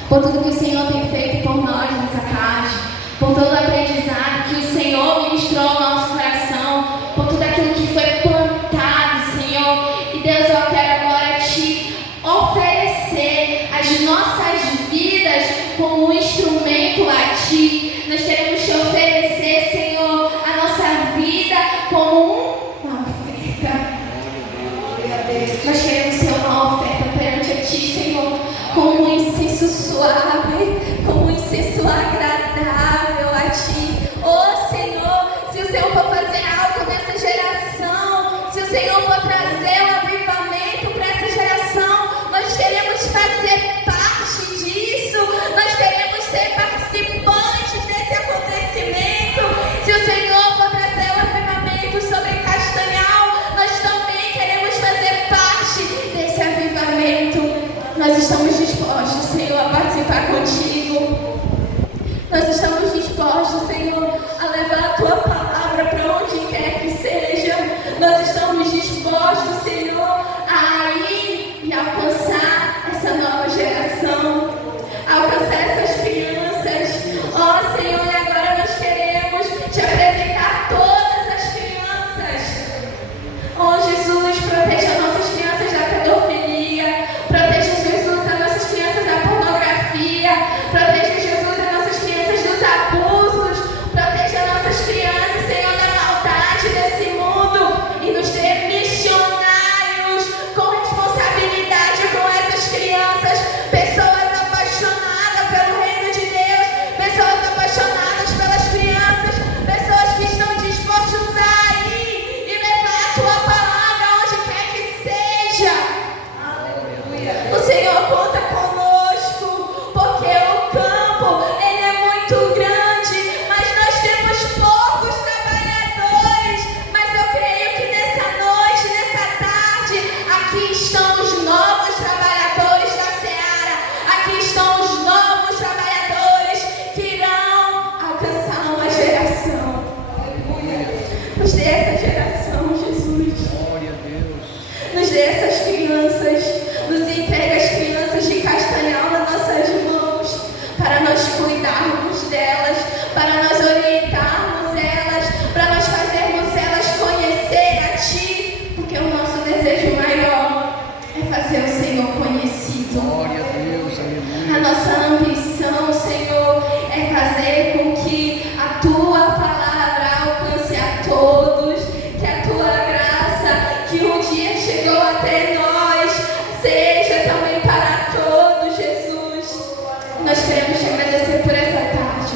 por tudo que o Senhor tem feito por nós nessa tarde, por todo o aprendizado que o Senhor ministrou ao nosso coração, por tudo aquilo que foi plantado, Senhor. E Deus, eu quero agora te oferecer as nossas vidas como um instrumento a Ti. Nós queremos te oferecer, Senhor, a nossa vida como uma oferta. Nós queremos ser uma oferta perante a Ti, Senhor, como um incenso suave, como um incenso agradável a Ti. nossa ambição, Senhor, é fazer com que a Tua palavra alcance a todos, que a Tua graça, que um dia chegou até nós, seja também para todos, Jesus. Nós queremos te agradecer por essa tarde.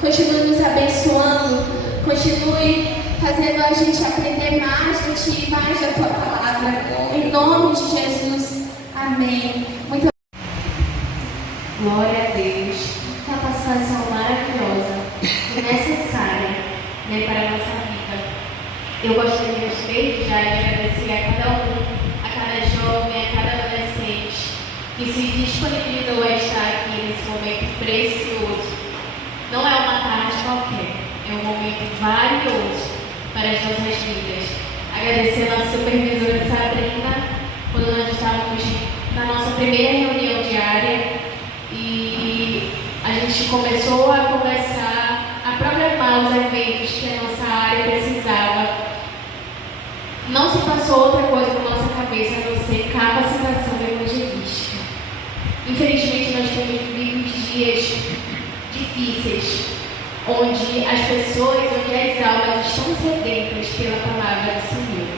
Continue nos abençoando, continue fazendo a gente aprender mais de Ti, mais da Tua palavra. Em nome de Jesus. Amém. Muito Glória a Deus. Capacitação maravilhosa e necessária, né, para a nossa vida. Eu gostaria desde já de agradecer a cada um, a cada jovem, a cada adolescente que se disponibilizou a estar aqui nesse momento precioso. Não é uma tarde qualquer, é um momento valioso para as nossas vidas. Agradecer a nossa supervisora Sabrina, quando nós estávamos na nossa primeira reunião diária e a gente começou a conversar, a programar os eventos que a nossa área precisava. Não se passou outra coisa na nossa cabeça a não ser capacitação evangelística. Infelizmente, nós temos vivido dias difíceis, onde as pessoas, onde as almas estão sedentas pela palavra do Senhor.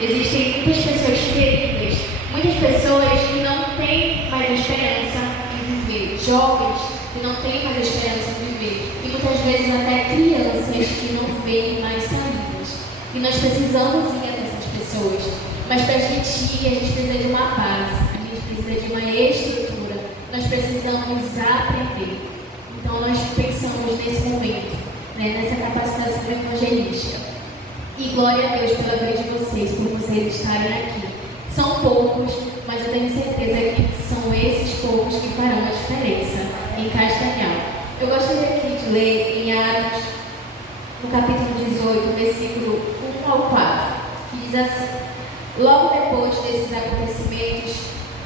Existem muitas pessoas feridas, muitas pessoas que não têm mais esperança em viver, jovens que não têm mais esperança em viver, e muitas vezes até crianças que não veem mais saídas. E nós precisamos ir a dessas pessoas, mas para a gente ir, a gente precisa de uma base, a gente precisa de uma estrutura, nós precisamos aprender. Então nós pensamos nesse momento, né, nessa capacitação evangelística. E glória a Deus pela vida de vocês, por vocês estarem aqui. São poucos, mas eu tenho certeza que são esses poucos que farão a diferença em Castanhal. Eu gostaria aqui de ler em Atos, no capítulo 18, versículo 1 ao 4, que diz assim: Logo depois desses acontecimentos,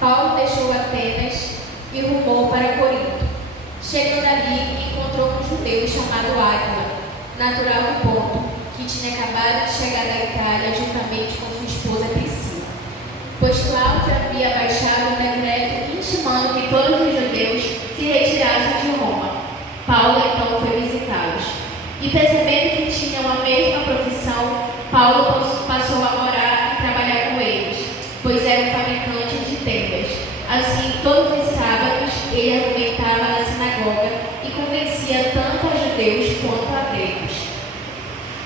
Paulo deixou Atenas e rumou para Corinto. Chegando ali, encontrou um judeu chamado Áquila, natural do Ponto, que tinha acabado de chegar da Itália juntamente com sua esposa Priscila. Pois Cláudio havia baixado um decreto intimando que todos os judeus se retirassem de Roma. Paulo então foi visitá-los. E percebendo que tinham a mesma profissão, Paulo passou a morar e trabalhar com eles, pois era um fabricante de tendas. Assim, todos os sábados, ele argumentava na sinagoga e convencia tanto a judeus quanto a gregos.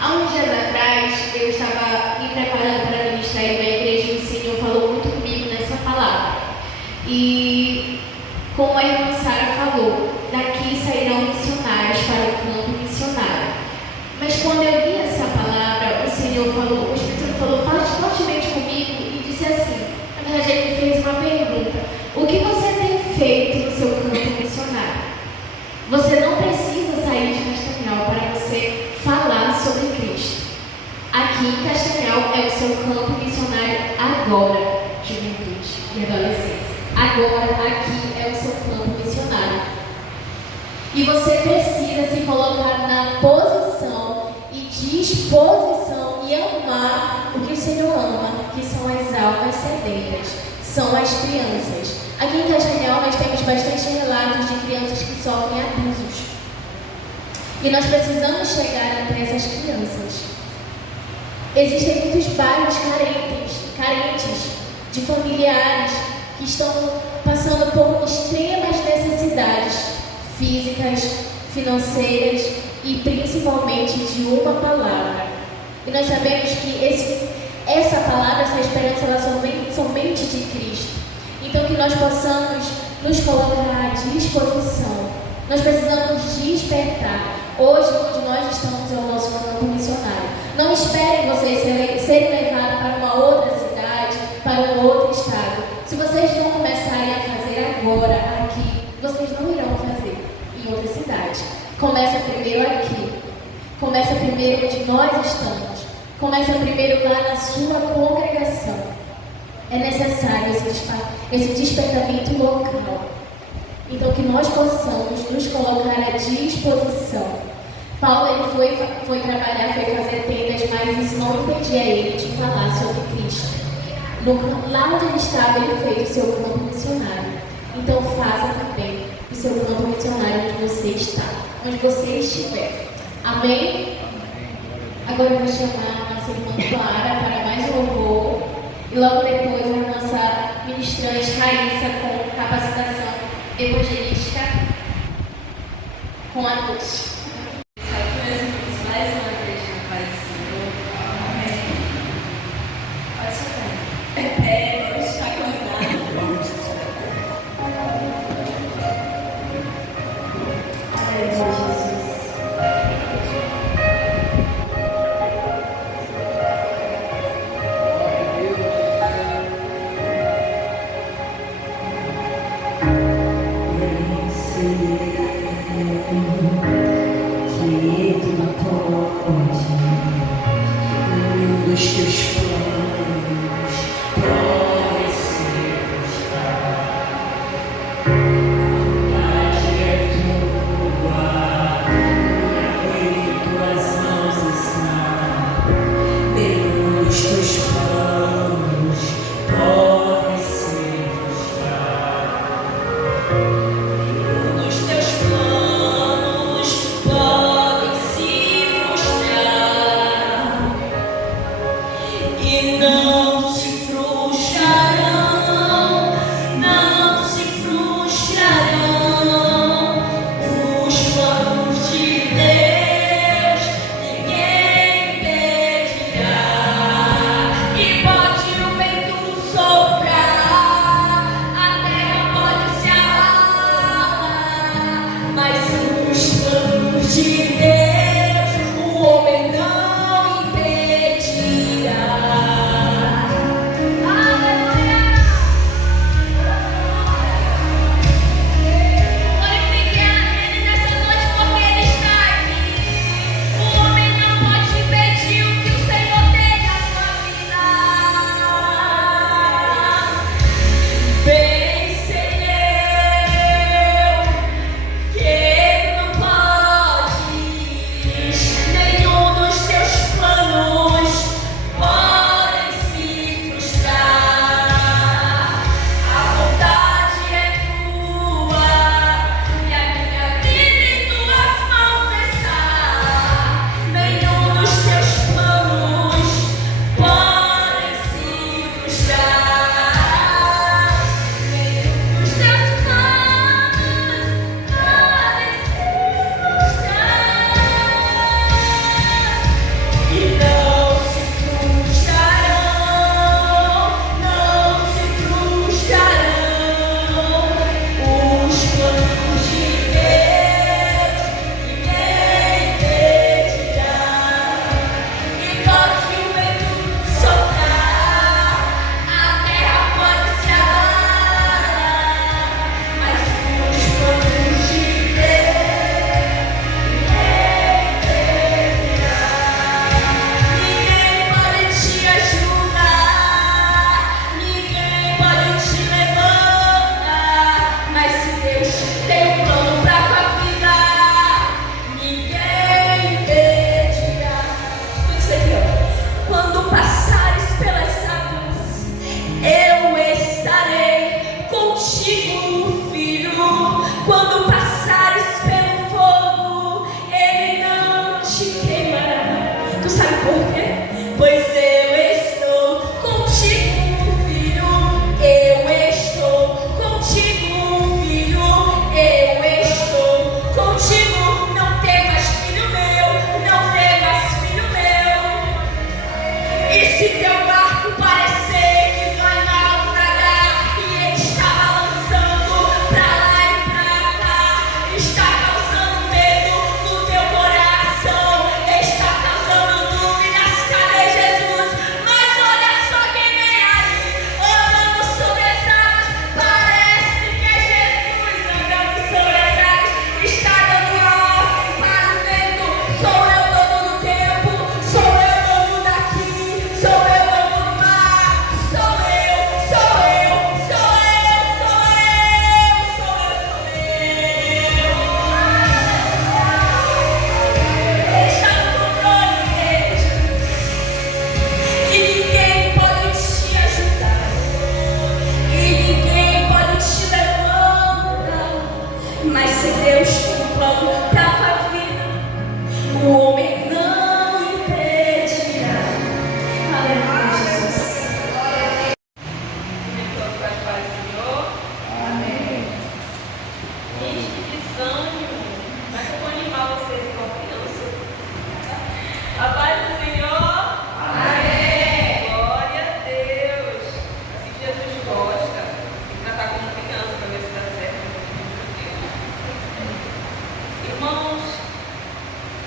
Há uns dias atrás, eu estava me preparando para ministrar em uma igreja e o Senhor falou muito comigo nessa palavra. E, como a irmã Sara falou, daqui sairão missionários para o campo missionário. Mas quando eu li essa palavra, o Senhor falou, o Espírito Santo falou fortemente comigo e disse assim, na verdade ele me fez uma pergunta: o que você tem feito no seu campo missionário? Você não precisa sair de Castanhal para você falar sobre Cristo. Aqui em Castanhal é o seu campo missionário agora, juventude e adolescência. Agora, aqui é o seu campo missionário. E você precisa se colocar na posição e disposição e amar o que o Senhor ama, que são as almas sedentas, são as crianças. Aqui em Castanhal nós temos bastante relatos de crianças que sofrem abusos. E nós precisamos chegar até essas crianças. Existem muitos bairros carentes de familiares que estão passando por extremas necessidades físicas, financeiras e principalmente de uma palavra. E nós sabemos que essa palavra, essa esperança, ela somente de Cristo. Então que nós possamos nos colocar à disposição. Nós precisamos despertar. Hoje, onde nós estamos, é o nosso campo missionário. Não esperem vocês serem levados para uma outra cidade, para um outro estado. Se vocês não começarem a fazer agora, aqui, vocês não irão fazer em outra cidade. Começa primeiro aqui. Começa primeiro onde nós estamos. Começa primeiro lá na sua congregação. É necessário esse despertamento local. Então, que nós possamos nos colocar à disposição. Paulo ele foi trabalhar, foi fazer tendas, mas isso não impedia ele de falar sobre Cristo. Lá onde ele estava, ele fez o seu campo missionário. Então, faça também. você está, onde você estiver. Amém? Agora eu vou chamar a nossa irmã Clara para mais um louvor. E logo depois a nossa ministrante Raíssa com capacitação evangelística com adultos. Mais uma vez na paz do Senhor. Amém. Pode soltar. Vamos estar acordados. Aleluia, Jesus. Que tu não pode, nenhum dos teus planos pode ser frustrado. A vontade é tua, minha vida em tuas mãos está. Nenhum dos teus planos pode ser frustrado. Nenhum dos teus planos podem se frustrar e não se frustrarão, não se frustrarão os planos de Deus, ninguém impedirá. E pode o vento soprar, a terra pode se abalar, mas os planos de Deus o homem não impedirá. Aleluia! Glorifique a Ele nessa noite porque Ele está aqui. O homem não pode impedir o que o Senhor tem na sua vida. Bem sei eu que Ele não pode Mas se Deus tem um plano para a tua vida, o homem não impedirá. Aleluia, Jesus. Amém. Desânimo. Mas eu vou animar vocês com confiança. A paz do Senhor. Amém. Glória a Deus. Assim que Jesus gosta. Tem que tratar como criança para ver se dá certo. Irmãos,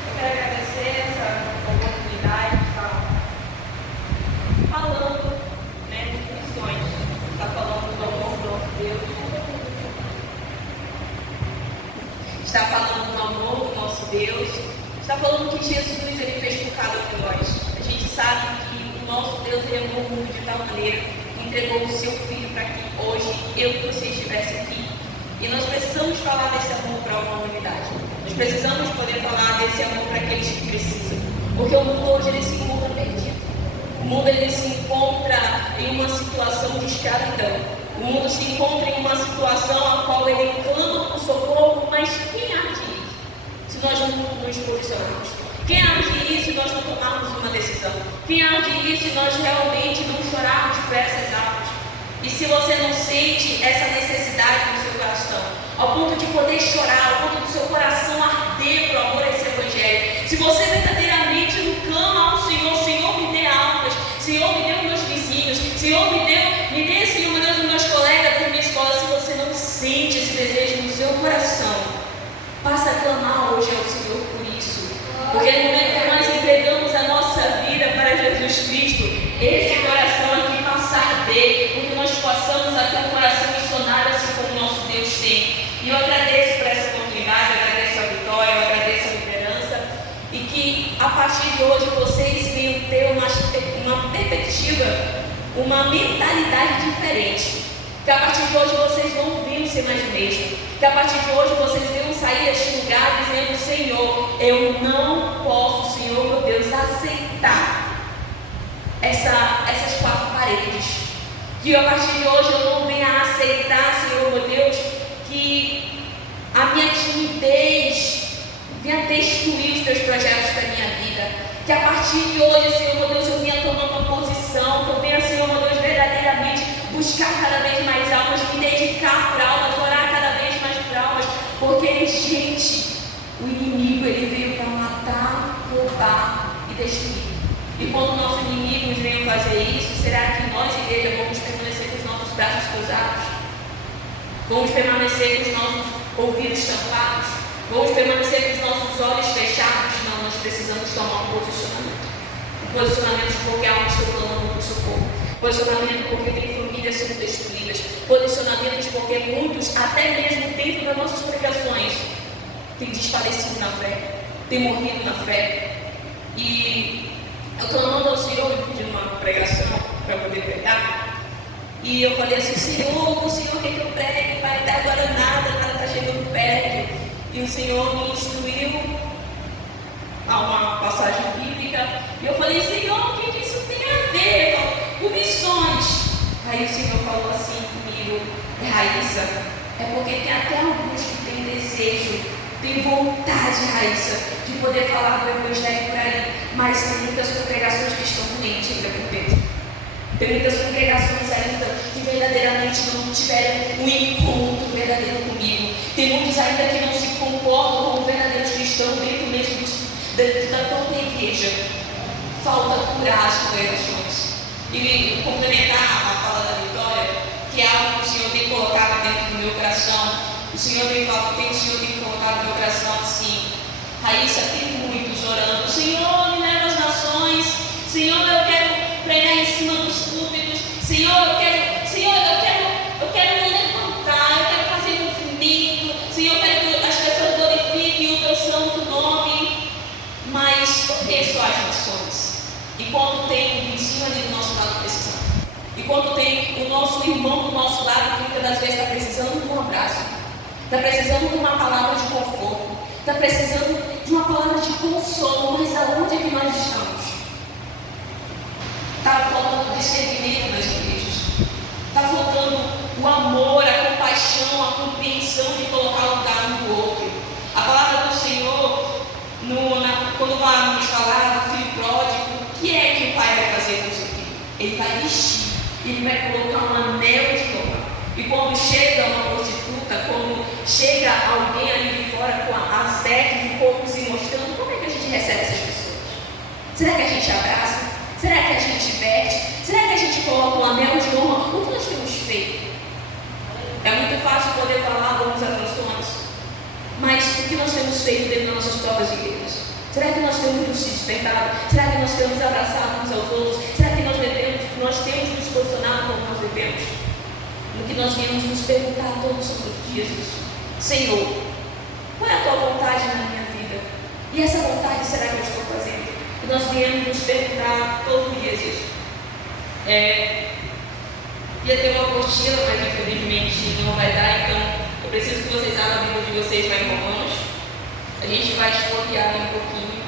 eu quero agradecer essa oportunidade de estar falando, de missões. Está falando do amor do nosso Deus. Está falando do amor do nosso Deus. Está falando que Jesus ele fez por cada um de nós. A gente sabe que o nosso Deus ele amou o mundo de tal maneira que entregou o seu Filho para que hoje eu e você estivesse aqui. E nós precisamos falar desse amor para a humanidade. Nós precisamos poder falar desse amor para aqueles que precisam. Porque o mundo hoje ele se encontra perdido. O mundo ele se encontra em uma situação de escravidão. O mundo se encontra em uma situação a qual ele clama por socorro, mas quem há de ir se nós não nos posicionarmos? Quem há de ir se nós não tomarmos uma decisão? Quem há de ir se nós realmente não chorarmos por essas águas? E se você não sente essa necessidade no seu coração, ao ponto de poder chorar, ao ponto do seu coração arder por amor a esse evangelho, se você verdadeiramente não clama ao Senhor, Senhor me dê almas, Senhor me dê os meus vizinhos, Senhor me dê, Senhor, meu Deus, os meus colegas da minha escola, se você não sente esse desejo no seu coração, passa a clamar hoje ao Senhor por isso. Porque no momento que nós entregamos a nossa vida para Jesus Cristo, esse coração aqui passa a arder, porque nós possamos ter um coração missionário assim como o nosso Deus tem. E eu agradeço por essa oportunidade, eu agradeço a vitória, eu agradeço a liderança, e que a partir de hoje vocês venham ter uma perspectiva, uma mentalidade diferente. Que a partir de hoje vocês não venham ser mais o mesmo. Que a partir de hoje vocês venham sair deste lugar dizendo: Senhor, eu não posso, Senhor meu Deus, aceitar essas quatro paredes. Que a partir de hoje eu não venha aceitar, Senhor meu Deus, que a minha timidez venha destruir os teus projetos da minha vida. Que a partir de hoje, Senhor meu Deus, eu venha tomar uma posição, que eu venha, Senhor meu Deus, verdadeiramente buscar cada vez mais almas, me dedicar por almas, orar cada vez mais por almas, porque, gente, o inimigo ele veio para matar, roubar e destruir. E quando o nosso inimigo nos veio fazer isso, será que nós, igreja, vamos permanecer com os nossos braços cruzados? Vamos permanecer com os nossos ouvidos tampados? Vamos permanecer com os nossos olhos fechados? Não, nós precisamos tomar um posicionamento. Um posicionamento de qualquer alma que está clamando por socorro. Posicionamento porque tem famílias sendo destruídas. Posicionamento de porque muitos, até mesmo dentro das nossas pregações, têm desfalecido na fé, têm morrido na fé. E eu clamando ao Senhor, me pedindo uma pregação para poder pregar. E eu falei assim: Senhor, o Senhor quer que eu pregue, Pai, até agora nada está chegando perto. E o Senhor me instruiu a uma passagem bíblica. E eu falei: Senhor, o que isso tem a ver com missões? Aí o Senhor falou assim comigo: Raíssa, é porque tem até alguns que têm desejo, têm vontade, Raíssa, de poder falar do Evangelho por aí, mas tem muitas congregações que estão doentes ainda por dentro. Tem muitas congregações ainda que verdadeiramente não tiveram um encontro verdadeiro comigo. Tem muitos ainda que não se comportam como verdadeiros cristãos dentro mesmo da própria igreja. Falta curar as congregações. E complementar a fala da Vitória, que é algo que o Senhor tem colocado dentro do meu coração. O Senhor tem colocado no meu coração assim: Raíssa, tem muitos orando: Senhor, me leva às nações. Senhor, eu quero pregar em cima dos púlpitos. Senhor, eu quero me levantar, eu quero fazer movimento. Senhor, eu quero que as pessoas glorifiquem o teu santo nome. Mas por que só as nações? E quando tem um vizinho ali do nosso lado precisando? E quando tem o nosso irmão do nosso lado que muitas das vezes está precisando de um abraço, está precisando de uma palavra de conforto, está precisando de uma palavra de consolo, mas aonde é que nós estamos? Está faltando discernimento das igrejas. Está faltando o amor, a compaixão, a compreensão de colocar lugar no vai colocar um anel de honra. E quando chega uma prostituta, quando chega alguém ali de fora com as vestes e o corpo se mostrando, como é que a gente recebe essas pessoas? Será que a gente abraça? Será que a gente veste? Será que a gente coloca um anel de honra? O que nós temos feito? É muito fácil poder falar algumas atrações, mas o que nós temos feito dentro das nossas próprias igrejas? Será que nós temos nos despertado? Será que nós temos abraçado uns aos outros? Será que nós temos nos posicionado como nós devemos? No que nós viemos nos perguntar todos os dias isso. Senhor, qual é a tua vontade na minha vida? E essa vontade será que eu estou fazendo? E nós viemos nos perguntar todos os dias isso. Ia ter uma apostila, mas infelizmente não vai dar, então eu preciso que vocês abram a Bíblia de vocês lá em Romanos. A gente vai esfolhear um pouquinho.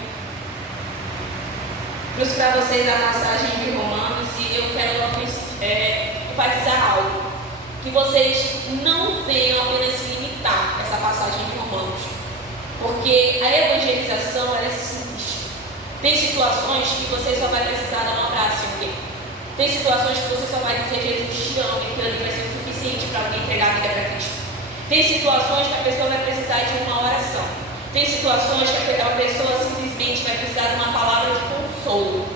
Trouxe para vocês a passagem de Romanos e eu quero enfatizar algo. Que vocês não venham apenas se limitar a essa passagem de Romanos. Porque a evangelização é simples. Tem situações que você só vai precisar dar um abraço em alguém. Tem situações que você só vai dizer Jesus te ama e aquilo ali vai ser o suficiente para alguém entregar a vida para Cristo. Tem situações que a pessoa vai precisar de uma oração. Tem situações que a pessoa simplesmente vai precisar de uma palavra de consolo.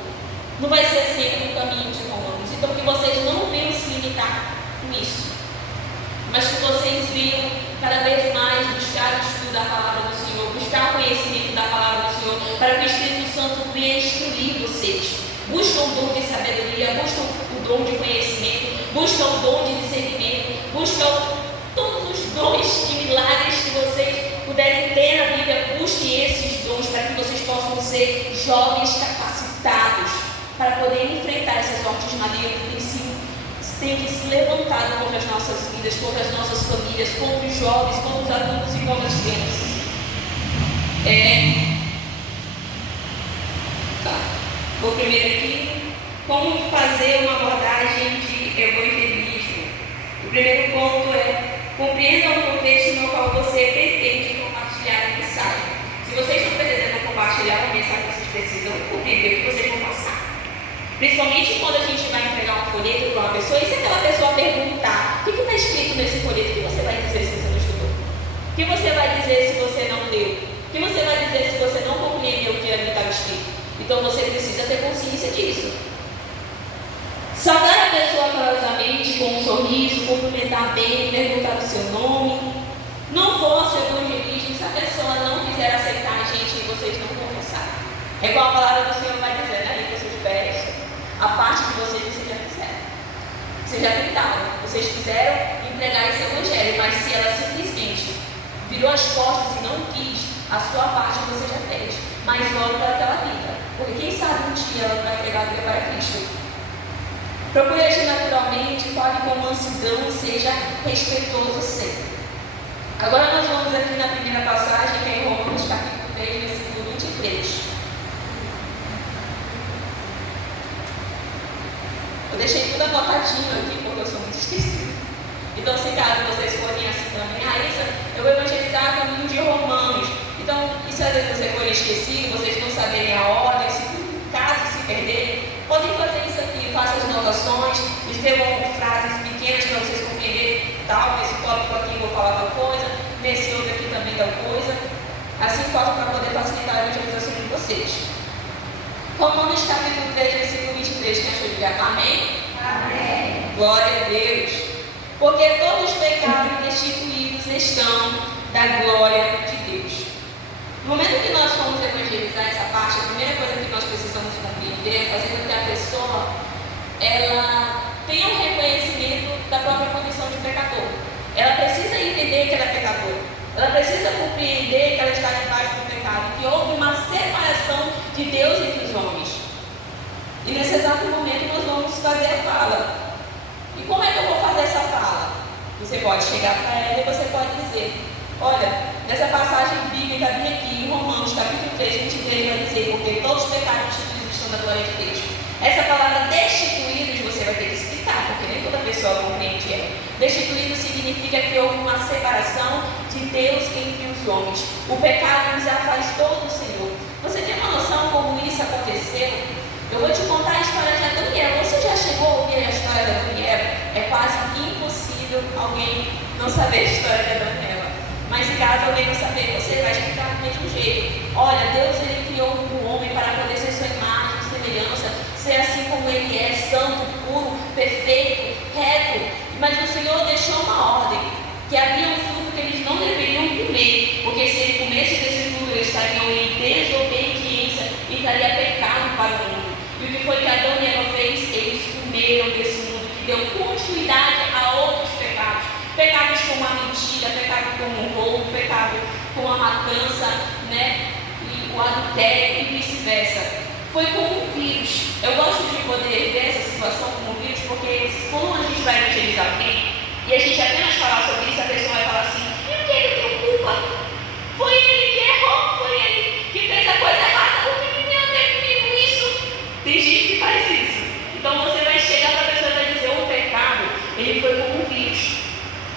Não vai ser sempre um caminho de Romanos. Então que vocês não venham se limitar nisso, mas que vocês venham cada vez mais buscar o estudo da palavra do Senhor, buscar o conhecimento da palavra do Senhor, para que o Espírito Santo venha instruir vocês. Buscam o dom de sabedoria, buscam o dom de conhecimento, buscam o dom de discernimento, buscam todos os dons e milagres que vocês puderem ter na Bíblia. Busquem esses dons para que vocês possam ser jovens capacitados para poder enfrentar essas hortes malignas que têm se levantado contra as nossas vidas, contra as nossas famílias, contra os jovens, contra os adultos e contra as crianças. Vou primeiro aqui, como fazer uma abordagem de evangelismo. O primeiro ponto é: compreenda o contexto no qual você pretende compartilhar a mensagem. Se vocês estão pretendendo compartilhar uma mensagem, vocês precisam compreender o que vocês vão passar. Principalmente quando a gente vai entregar um folheto para uma pessoa, e se aquela pessoa perguntar: o que está escrito nesse folheto? O que você vai dizer se você não estudou? O que você vai dizer se você não leu? O que você vai dizer se você não compreendeu o que ali estava escrito? Então você precisa ter consciência disso. Saudar a pessoa calorosamente, com um sorriso, cumprimentar bem, perguntar o seu nome. Não force o evangelismo se a pessoa não quiser aceitar a gente e vocês não confessarem. É igual a palavra do Senhor vai dizer, né? Com seus pés, a parte que vocês já fizeram. Vocês já tentaram, vocês quiseram entregar esse evangelho, mas se ela simplesmente virou as costas e não quis, a sua parte você já fez. Mas volta para aquela vida. Porque quem sabe um dia ela vai entregar a vida para Cristo. Procure agir naturalmente, fale com mansidão, seja respeitoso sempre. Agora nós vamos aqui na primeira passagem, que é em Romanos capítulo 3, versículo 23. Eu deixei tudo anotadinho aqui, porque eu sou muito esquecida. Então, se caso vocês forem assim também, Raíssa, eu vou evangelizar com o livro de Romanos. Então, e se às vezes você for esquecido, vocês não saberem a ordem, se caso se perderem, podem fazer isso aqui, façam as anotações, escrevam frases pequenas para vocês compreenderem tal, nesse tópico aqui vou falar tal coisa, nesse outro aqui também tal coisa, assim forma para poder facilitar a evangelização de vocês. Romanos capítulo 3, versículo 23, quem achou de ligar? Amém? Amém. Glória a Deus. Porque todos pecaram e destituídos estão da glória de Deus. No momento que nós fomos evangelizar essa parte, a primeira coisa que nós precisamos compreender é fazer com que a pessoa ela tenha um reconhecimento da própria condição de pecador. Ela precisa entender que ela é pecadora. Ela precisa compreender que ela está debaixo do pecado, que houve uma separação de Deus entre os homens. E nesse exato momento nós vamos fazer a fala. E como é que eu vou fazer essa fala? Você pode chegar para ela e você pode dizer: olha, nessa passagem bíblica, bem aqui em Romanos, capítulo 3, 23, vai dizer: porque todos os pecados destituídos estão da glória de Deus. Essa palavra destituídos você vai ter que explicar, porque nem toda pessoa compreende ela. Destituído significa que houve uma separação de Deus entre os homens. O pecado nos afastou do Senhor. Você tem uma noção como isso aconteceu? Eu vou te contar a história de Adão e Eva. Você já chegou a ouvir a história de Adão e Eva? É quase impossível alguém não saber a história de Adão e Eva. Mas se caso alguém não saber, você vai explicar do mesmo jeito. Olha, Deus ele criou o homem para poder ser sua imagem e semelhança, ser assim como ele é, santo, puro, perfeito, reto. Mas o Senhor deixou uma ordem, que havia um fruto que eles não deveriam comer, porque se ele comesse desse fruto, eles estariam em desobediência e traria pecado para o mundo. E o que foi que Adão e Eva fez? Eles comeram desse mundo, que deu continuidade a outros pecados. Pecados como a mentira, pecado como o roubo, pecado como a matança, né? E o adultério e vice-versa. Foi como um vírus. Eu gosto de poder ver essa situação como um vírus, porque quando a gente vai evangelizar alguém e a gente apenas falar sobre isso, a pessoa vai falar assim: e o que é que eu tenho culpa? Foi ele que errou, foi ele que fez a coisa errada, o que tem a ver comigo isso? Tem gente que faz isso. Então você vai chegar para a pessoa e vai dizer: o pecado, ele foi como um vírus.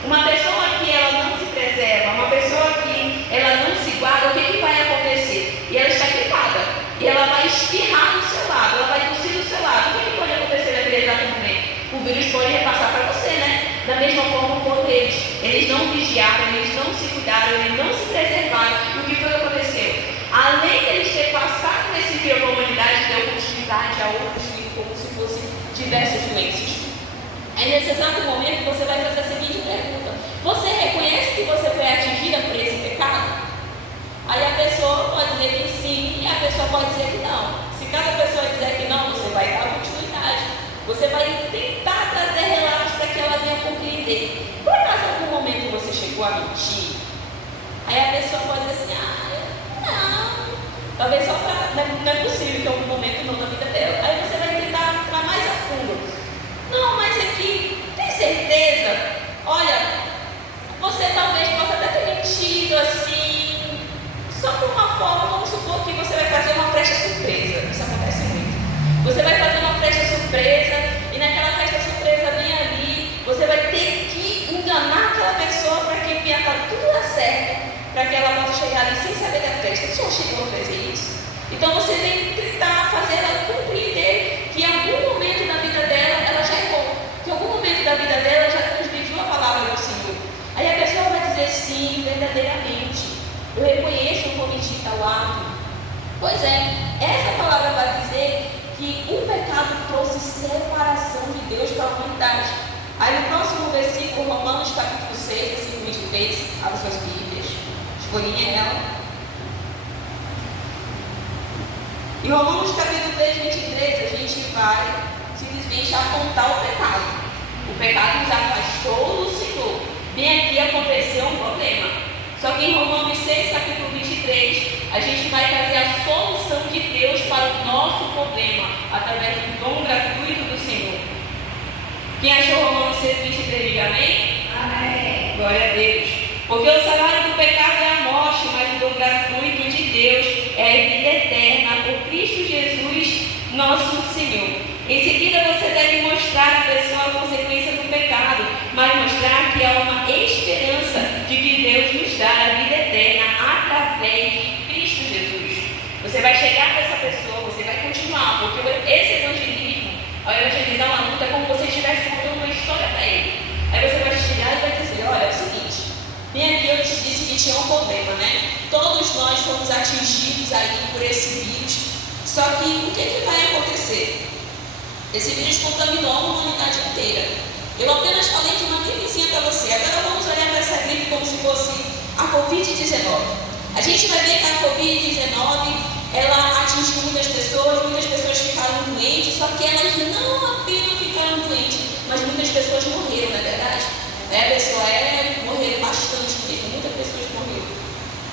Uma pessoa que ela não se preserva, uma pessoa que ela não se guarda, o que vai acontecer? E ela está gripada, e ela vai espirrar do seu lado, ela vai tossir do seu lado. O que pode acontecer naquele exato momento? O vírus pode repassar para você, né? Da mesma forma como eles. Eles não vigiaram, eles não se cuidaram, eles não se preservaram. E o que foi que aconteceu? Além de eles terem passado nesse vírus, a humanidade deu continuidade a outros vírus, como se fossem diversas doenças. Aí nesse exato momento você vai fazer a seguinte pergunta: você reconhece que você foi atingida por esse pecado? Aí a pessoa pode dizer que sim e a pessoa pode dizer que não. Se cada pessoa dizer que não, você vai dar continuidade. Você vai tentar trazer relatos para que ela venha compreender. Por acaso, em algum momento você chegou a mentir? Aí a pessoa pode dizer assim: não. Talvez só para. Não é possível que em algum momento não na vida dela. Aí você vai tentar entrar mais a fundo. Não, mas aqui, tem certeza? Olha, você talvez possa até ter mentido assim, só por uma forma, vamos supor que você vai fazer uma festa surpresa. Isso acontece muito. Você vai fazer uma festa surpresa e naquela festa surpresa bem ali, você vai ter que enganar aquela pessoa para que tudo dê certo, para que ela possa chegar ali sem saber da festa. Você já chegou a fazer isso? Então você tem que tentar fazer ela compreender que em algum momento da vida dela ela já errou, que em algum momento da vida dela já transgrediu a palavra do Senhor. Aí a pessoa vai dizer: sim, verdadeiramente, eu reconheço que eu cometi tal ato. Pois é, essa palavra vai dizer que o pecado trouxe separação de Deus para a humanidade. Aí no próximo versículo, Romanos capítulo 6, versículo 23, abra suas Bíblias, escolhinha ela. Em Romanos capítulo 3, 23, a gente vai simplesmente apontar o pecado. O pecado nos afastou do Senhor. Bem aqui aconteceu um problema. Só que em Romanos 6, capítulo 23, a gente vai trazer a solução de Deus para o nosso problema, através do dom gratuito do Senhor. Quem achou Romanos 6, 23, diga amém? Amém. Glória a Deus. Porque o salário do pecado é a morte, mas o dom gratuito de Deus é a vida eterna por Cristo Jesus, nosso Senhor. Em seguida, você deve mostrar à pessoa a consequência do pecado, mas mostrar que há uma esperança de que Deus nos dá a vida eterna através de Cristo Jesus. Você vai chegar para essa pessoa, você vai continuar, porque esse evangelismo, ao evangelizar uma luta, é como se você estivesse contando uma história para ele. Aí você vai chegar e vai dizer: olha, é o seguinte, bem aqui eu te disse que tinha um problema, né? Todos nós fomos atingidos aí por esse vírus. Só que o que vai acontecer? Esse vírus contaminou a humanidade inteira. Eu apenas falei de uma gripezinha para você. Agora vamos olhar para essa gripe como se fosse a Covid-19. A gente vai ver que a Covid-19 ela atingiu muitas pessoas ficaram doentes, só que elas não apenas ficaram doentes, mas muitas pessoas morreram, não é verdade? A pessoa morreram bastante mesmo, muitas pessoas morreram.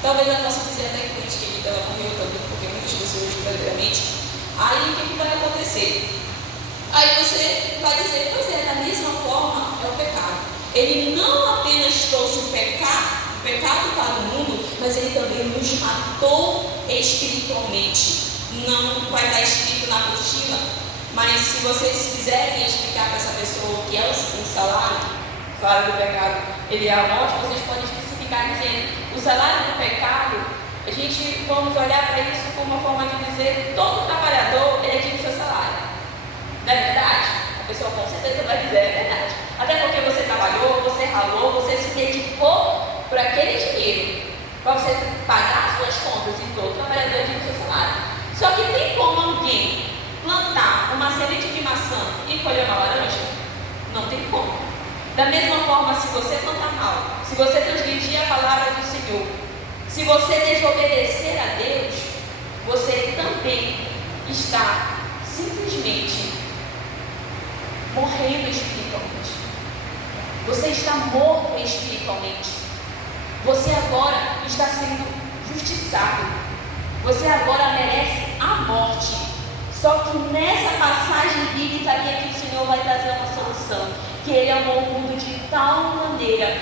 Talvez ela possa dizer até que ela morreu também, porque muitas pessoas verdadeiramente. Aí o que vai acontecer? Aí você vai dizer: pois é, da mesma forma é o pecado. Ele não apenas trouxe o pecado para o mundo, mas ele também nos matou espiritualmente. Não vai estar escrito na apostila, mas se vocês quiserem explicar para essa pessoa o que é o salário do pecado, ele é a morte, vocês podem especificar dizendo: o salário do pecado, a gente vamos olhar para isso como uma forma de dizer: todo trabalhador ele é digno do seu salário. Não é verdade? A pessoa com certeza vai dizer: é verdade. Até porque você trabalhou, você ralou, você se dedicou por aquele dinheiro para você pagar as suas contas e todo trabalhador de seu salário. Só que tem como alguém plantar uma semente de maçã e colher uma laranja? Não tem como. Da mesma forma, se você plantar mal, se você transgredir a palavra do Senhor, se você desobedecer a Deus, você também está simplesmente morrendo espiritualmente. Você está morto espiritualmente. Você agora está sendo justiçado. Você agora merece a morte. Só que nessa passagem bíblica aqui o Senhor vai trazer uma solução. Que Ele amou o mundo de tal maneira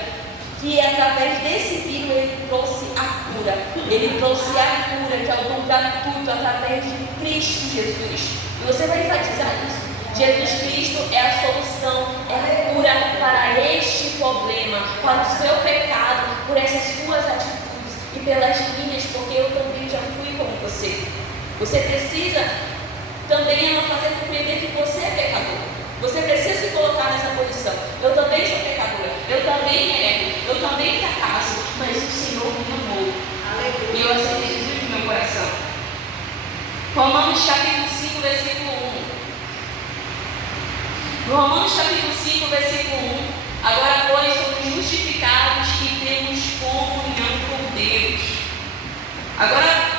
que através desse filho Ele trouxe a cura. Ele trouxe a cura, que é o dom gratuito através de Cristo Jesus. E você vai enfatizar isso. Jesus Cristo é a solução, é a cura para este problema, para o seu pecado, por essas suas atitudes e pelas minhas, porque eu também já fui como você. Você precisa também não fazer compreender que você é pecador. Você precisa se colocar nessa posição. Eu também sou pecadora, eu também erro, eu também fracasso, mas o Senhor me amou. E eu aceitei Jesus no meu coração. Romanos capítulo 5, versículo 1. Romanos capítulo 5, versículo 1. Agora, pois, somos justificados e temos comunhão com Deus. Agora,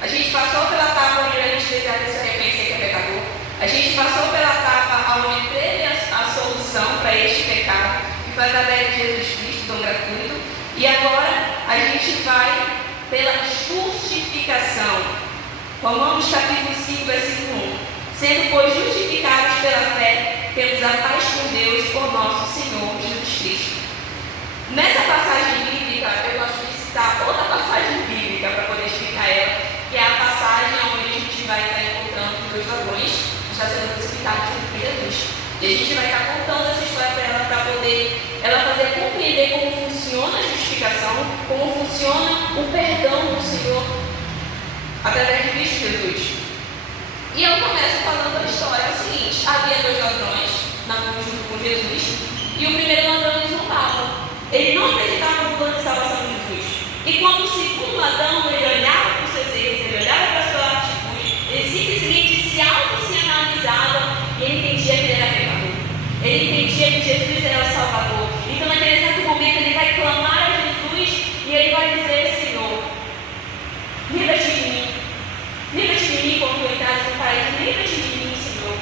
a gente passou pela etapa onde a gente teve a reconhecer que é pecador. A gente passou pela etapa onde teve a solução para este pecado, que foi através de Jesus Cristo, tão gratuito. E agora, a gente vai pela justificação. Romanos capítulo 5, versículo 1. Sendo, pois, justificados pela fé, temos a paz com Deus por nosso Senhor Jesus Cristo. Nessa passagem bíblica, eu gosto de citar outra passagem bíblica para poder explicar ela, que é a passagem onde a gente vai estar encontrando os dois ladrões que está sendo crucificados por Jesus. E a gente vai estar contando essa história para ela, para poder ela fazer compreender como funciona a justificação, como funciona o perdão do Senhor através de Cristo Jesus. E eu começo falando a história. É o seguinte: havia dois ladrões na cruz junto com Jesus, e o primeiro ladrão ele zombava. Ele não acreditava no plano de salvação de Jesus. E quando o segundo ladrão ele olhava para os seus erros, ele olhava para a sua atitude, ele simplesmente se analisava e ele entendia que ele era pecador. Ele entendia que Jesus era o Salvador. Então, naquele exato momento, ele vai clamar a Jesus e ele vai dizer: Senhor, livra-te de mim. Livra-te de mim quando eu entrar no paraíso. Livra-te de mim, Senhor.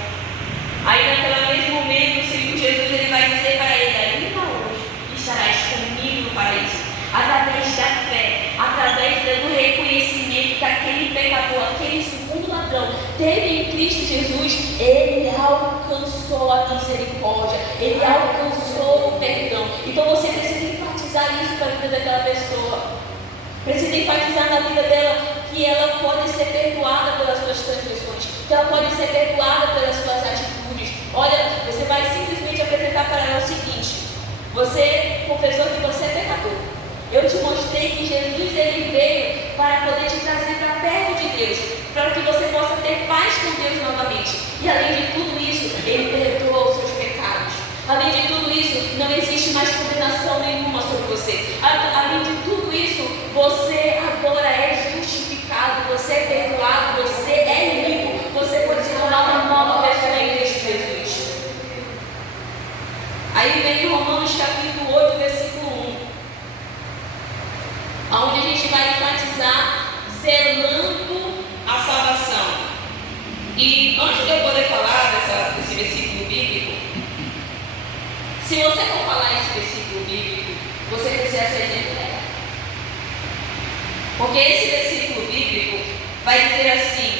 Aí, naquele mesmo momento, o Senhor Jesus ele vai dizer para ele: ainda hoje estarás comigo no paraíso. Através da fé, através do reconhecimento que aquele pecador, aquele segundo ladrão, teve em Cristo Jesus, ele alcançou a misericórdia, ele alcançou o perdão. Então você precisa enfatizar isso para a vida daquela pessoa. Precisa enfatizar na vida dela que ela pode ser perdoada pelas suas transgressões, que ela pode ser perdoada pelas suas atitudes. Olha, você vai simplesmente apresentar para ela o seguinte: você confessou que você é pecador. Eu te mostrei que Jesus ele veio para poder te trazer para perto de Deus, para que você possa ter paz com Deus novamente. E além de tudo isso, ele perdoa os seus pecados. Além de tudo isso, não existe mais condenação nenhuma sobre você. Além de tudo isso, você agora é justificado, você é perdoado, você é limpo, você pode se tornar uma nova pessoa em Cristo Jesus. Aí vem Romanos capítulo 8, versículo 1, onde a gente vai enfatizar zelando a salvação. E antes de eu poder falar desse versículo bíblico, se você for falar esse versículo bíblico, você precisa ser exemplo. Porque esse versículo bíblico vai dizer assim: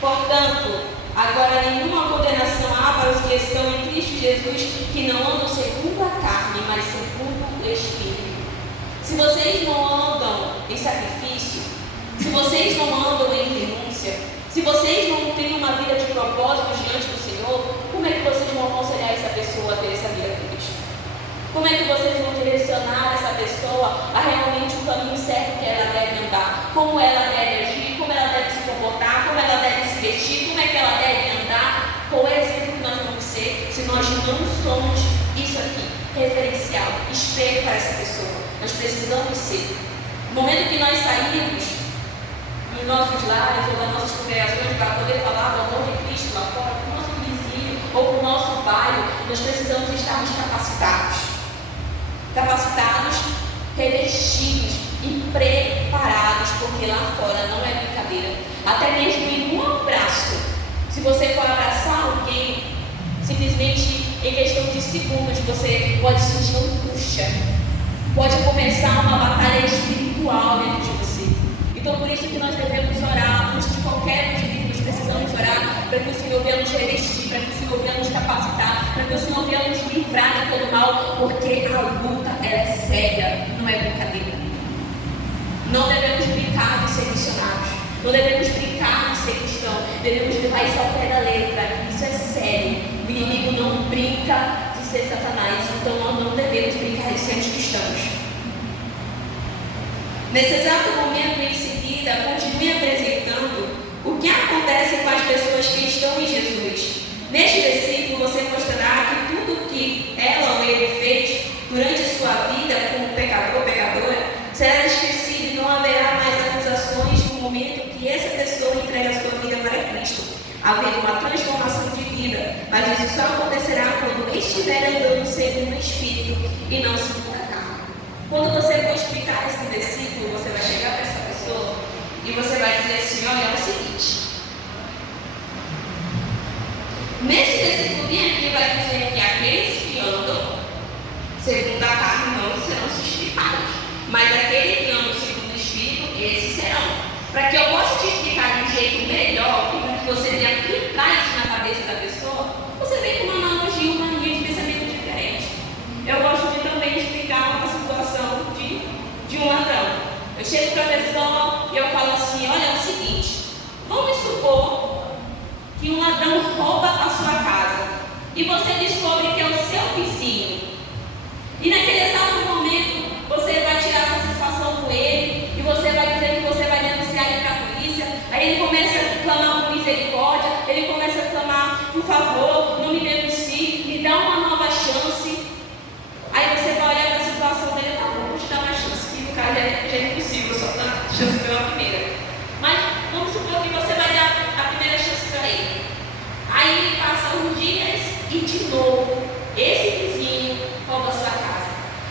portanto, agora nenhuma condenação há para os que estão em Cristo Jesus, que não andam segundo a carne, mas segundo o Espírito. Se vocês não andam em sacrifício, se vocês não andam em renúncia, se vocês não têm uma vida de propósito diante do Senhor, como é que vocês vão aconselhar essa pessoa a ter essa vida com Cristo? Como é que vocês vão direcionar essa pessoa a realmente o caminho certo que ela deve andar? Como ela deve agir, como ela deve se comportar, como ela deve se vestir, como é que ela deve andar? Qual é o exemplo que nós vamos ser se nós não somos isso aqui especial, espelho para essa pessoa. Nós precisamos ser. No momento que nós saímos dos nossos lares ou das nossas congregações para poder falar do amor de Cristo lá fora, para o nosso vizinho ou para o nosso bairro, nós precisamos estarmos capacitados. Capacitados, revestidos e preparados, porque lá fora não é brincadeira. Até mesmo em um abraço, se você for abraçar alguém, simplesmente em questão de segundos, você pode sentir angústia, pode começar uma batalha espiritual dentro de você. Então, por isso que nós devemos orar, antes de qualquer indivíduo, nós precisamos orar para que o Senhor venha nos revestir, para que o Senhor venha nos capacitar, para que o Senhor venha nos livrar de todo mal, porque a luta é séria, não é brincadeira. Não devemos brincar de ser missionários, não devemos brincar de ser cristão, devemos levar isso ao pé da letra. Isso é sério. O inimigo não brinca de ser Satanás, então nós não devemos brincar de sermos cristãos. Nesse exato momento, em seguida, continue apresentando o que acontece com as pessoas que estão em Jesus. Neste versículo, você mostrará que tudo que ela ou ele fez durante a sua vida como pecador ou pecadora será esquecido e não haverá mais acusações no momento que essa pessoa entrega a sua vida para Cristo. Haverá uma transformação de vida, mas isso só acontecerá quando estiver andando segundo o Espírito e não segundo a carne. Quando você for explicar esse versículo, você vai chegar para essa pessoa e você vai dizer assim: olha, é o seguinte. Nesse versículo aqui vai dizer que aqueles que andam segundo a carne não serão justificados, mas aqueles que andam segundo o Espírito, esses serão. Para que eu possa te explicar de um jeito melhor e para que você venha aplicar isso na cabeça da pessoa, você vem com uma analogia, uma linha de pensamento diferente. Eu gosto de também explicar uma situação de um ladrão. Eu chego para a pessoa e eu falo assim: olha, é o seguinte, vamos supor que um ladrão rouba a sua casa e você descobre que é o seu vizinho. E naquele exato momento você vai tirar satisfação com ele e você vai dizer que você vai denunciar ele para a polícia. Aí ele começa a clamar por misericórdia, ele começa a clamar: por favor, não me denuncie, me dá uma nova chance. Aí você vai olhar para a situação dele: tá bom, vou te dar uma chance, que o cara já é impossível, só dar chance pela primeira. Mas vamos supor que você vai dar a primeira chance para ele. Aí passam uns dias e de novo esse vizinho rouba a sua casa.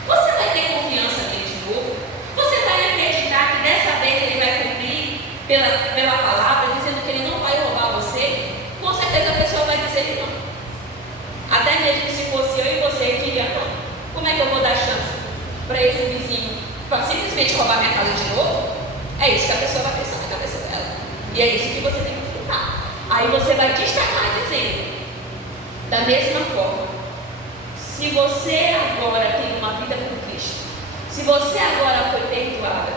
Você vai ter confiança nele de novo? Você vai acreditar que dessa vez ele vai cumprir pela palavra, dizendo que ele não vai roubar você? Com certeza a pessoa vai dizer que não. Até mesmo se fosse eu e você que diria: não, como é que eu vou dar chance para esse vizinho para simplesmente roubar minha casa de novo? É isso que a pessoa vai pensar na cabeça dela. E é isso que você tem que enfrentar. Aí você vai destacar dizendo: da mesma forma, se você agora tem uma vida com Cristo, se você agora foi perdoada,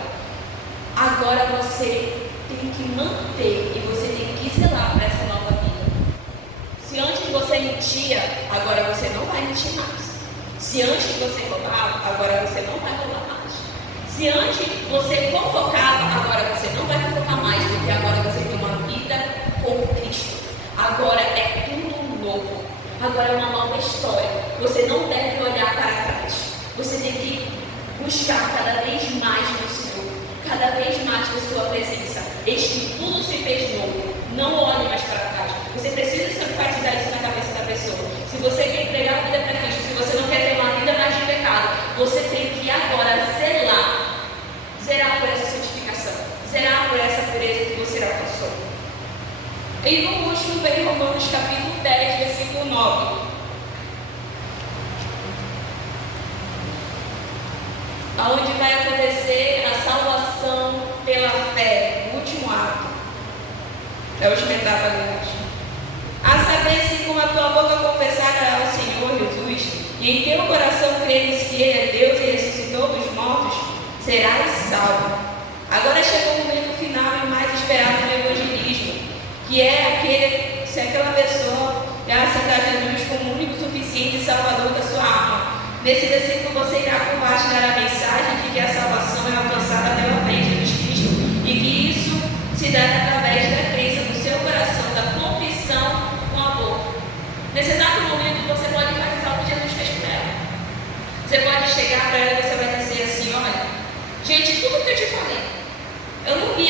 agora você tem que manter e você tem que zelar para essa nova vida. Se antes você mentia, agora você não vai mentir mais. Se antes você roubava, agora você não vai roubar mais. Se antes você fofocava, agora você não vai fofocar mais, porque agora você tem uma vida com Cristo. Agora é tudo novo. Agora é uma nova história. Você não deve olhar para trás. Você tem que buscar cada vez mais no Senhor, cada vez mais na sua presença. Eis que tudo se fez novo. Não olhe mais para trás. Você precisa sempre enfatizar isso na cabeça da pessoa. Se você quer entregar a vida para Cristo, se você não quer ter uma vida mais de pecado, você tem que agora zerar por essa santificação, zerar por essa pureza que você alcançou. E no último vem Romanos capítulo 10, versículo 9. Onde vai acontecer a salvação pela fé, o último ato, é a última etapa do último. A saber se com a tua boca confessar ao Senhor Jesus e em teu coração creres que Ele é Deus e ressuscitou dos mortos, serás salvo. Agora chegou o momento final e mais esperado do evangelismo, que é se aquela pessoa aceitar Jesus como único, suficiente e salvador da sua alma. Nesse versículo você irá compartilhar a mensagem de que a salvação é alcançada pela fé em Jesus Cristo e que isso se dá através da crença do seu coração, da confissão com a boca. Nesse exato momento você pode enfatizar o que Jesus fez por ela. Você pode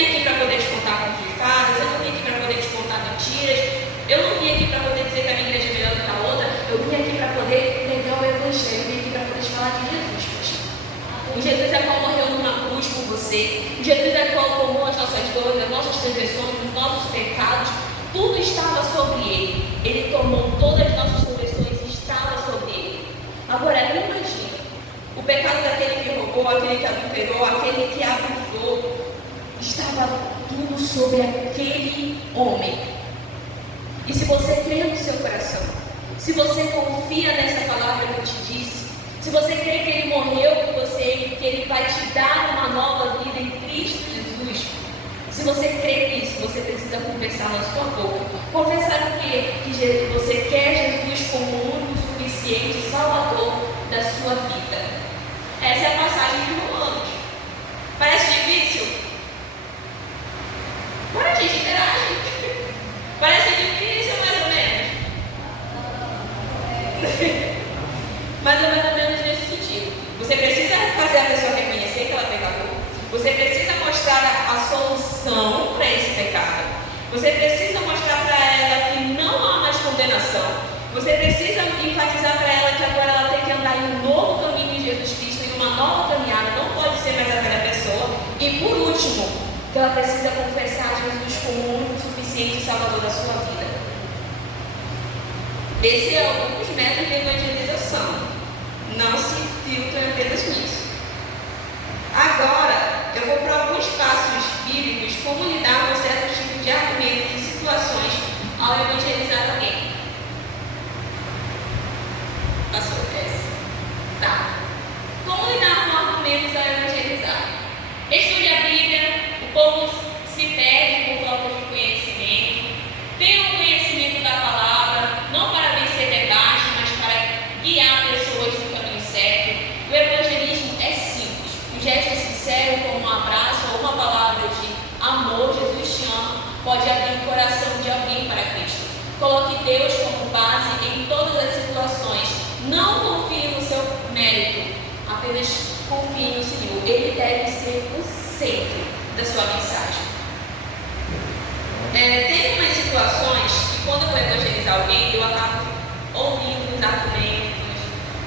vim aqui para poder te contar contos de fadas, eu não vim aqui para poder te contar mentiras, eu não vim aqui para poder dizer que a minha igreja é melhor do que a outra, eu vim aqui para poder pregar o Evangelho, eu vim aqui para poder te falar de Jesus, poxa. O Jesus é qual morreu numa cruz por você, o Jesus é qual tomou as nossas dores, as nossas transgressões, os nossos pecados, tudo estava sobre ele. Ele tomou todas as nossas transgressões e estava sobre ele. Agora, imagina, o pecado daquele que roubou, aquele que adulterou, aquele que abusou, estava tudo sobre aquele homem. E se você crê no seu coração, se você confia nessa palavra que eu te disse, se você crê que Ele morreu por você e que Ele vai te dar uma nova vida em Cristo Jesus, se você crê nisso, você precisa confessar na sua boca. Confessar o quê? Que você quer Jesus como o único, suficiente Salvador da sua vida. Essa é a passagem de Romanos. Parece difícil? Bora, gente, interage. Parece difícil, mais ou menos? Mais ou menos nesse sentido. Você precisa fazer a pessoa reconhecer que ela pecador. Você precisa mostrar a solução para esse pecado. Você precisa mostrar para ela que não há mais condenação. Você precisa enfatizar para ela que agora ela tem que andar em um novo caminho em Jesus Cristo, em uma nova caminhada, não pode ser mais a velha pessoa. E por último, que ela precisa confessar Jesus como o único, suficiente Salvador da sua vida. Esse é um dos métodos de evangelização. Não se filtra apenas nisso. Agora, eu vou para alguns passos bíblicos, como lidar com certos tipos de argumentos e situações ao evangelizar alguém. Passou essa? Tá. Como lidar com argumentos ao evangelizar? Estude a Bíblia, o povo se perde por falta de conhecimento. Tenha o conhecimento da palavra, não para vencer debate, mas para guiar pessoas no caminho certo. O evangelismo é simples. Um gesto sincero, como um abraço ou uma palavra de amor, Jesus te ama, pode abrir o coração de alguém para Cristo. Coloque Deus como base em todas as situações. Não confie no seu mérito, apenas confie no Senhor. Ele deve ser o centro da sua mensagem. Tem umas situações que quando eu vou evangelizar alguém, eu acabo ouvindo os argumentos,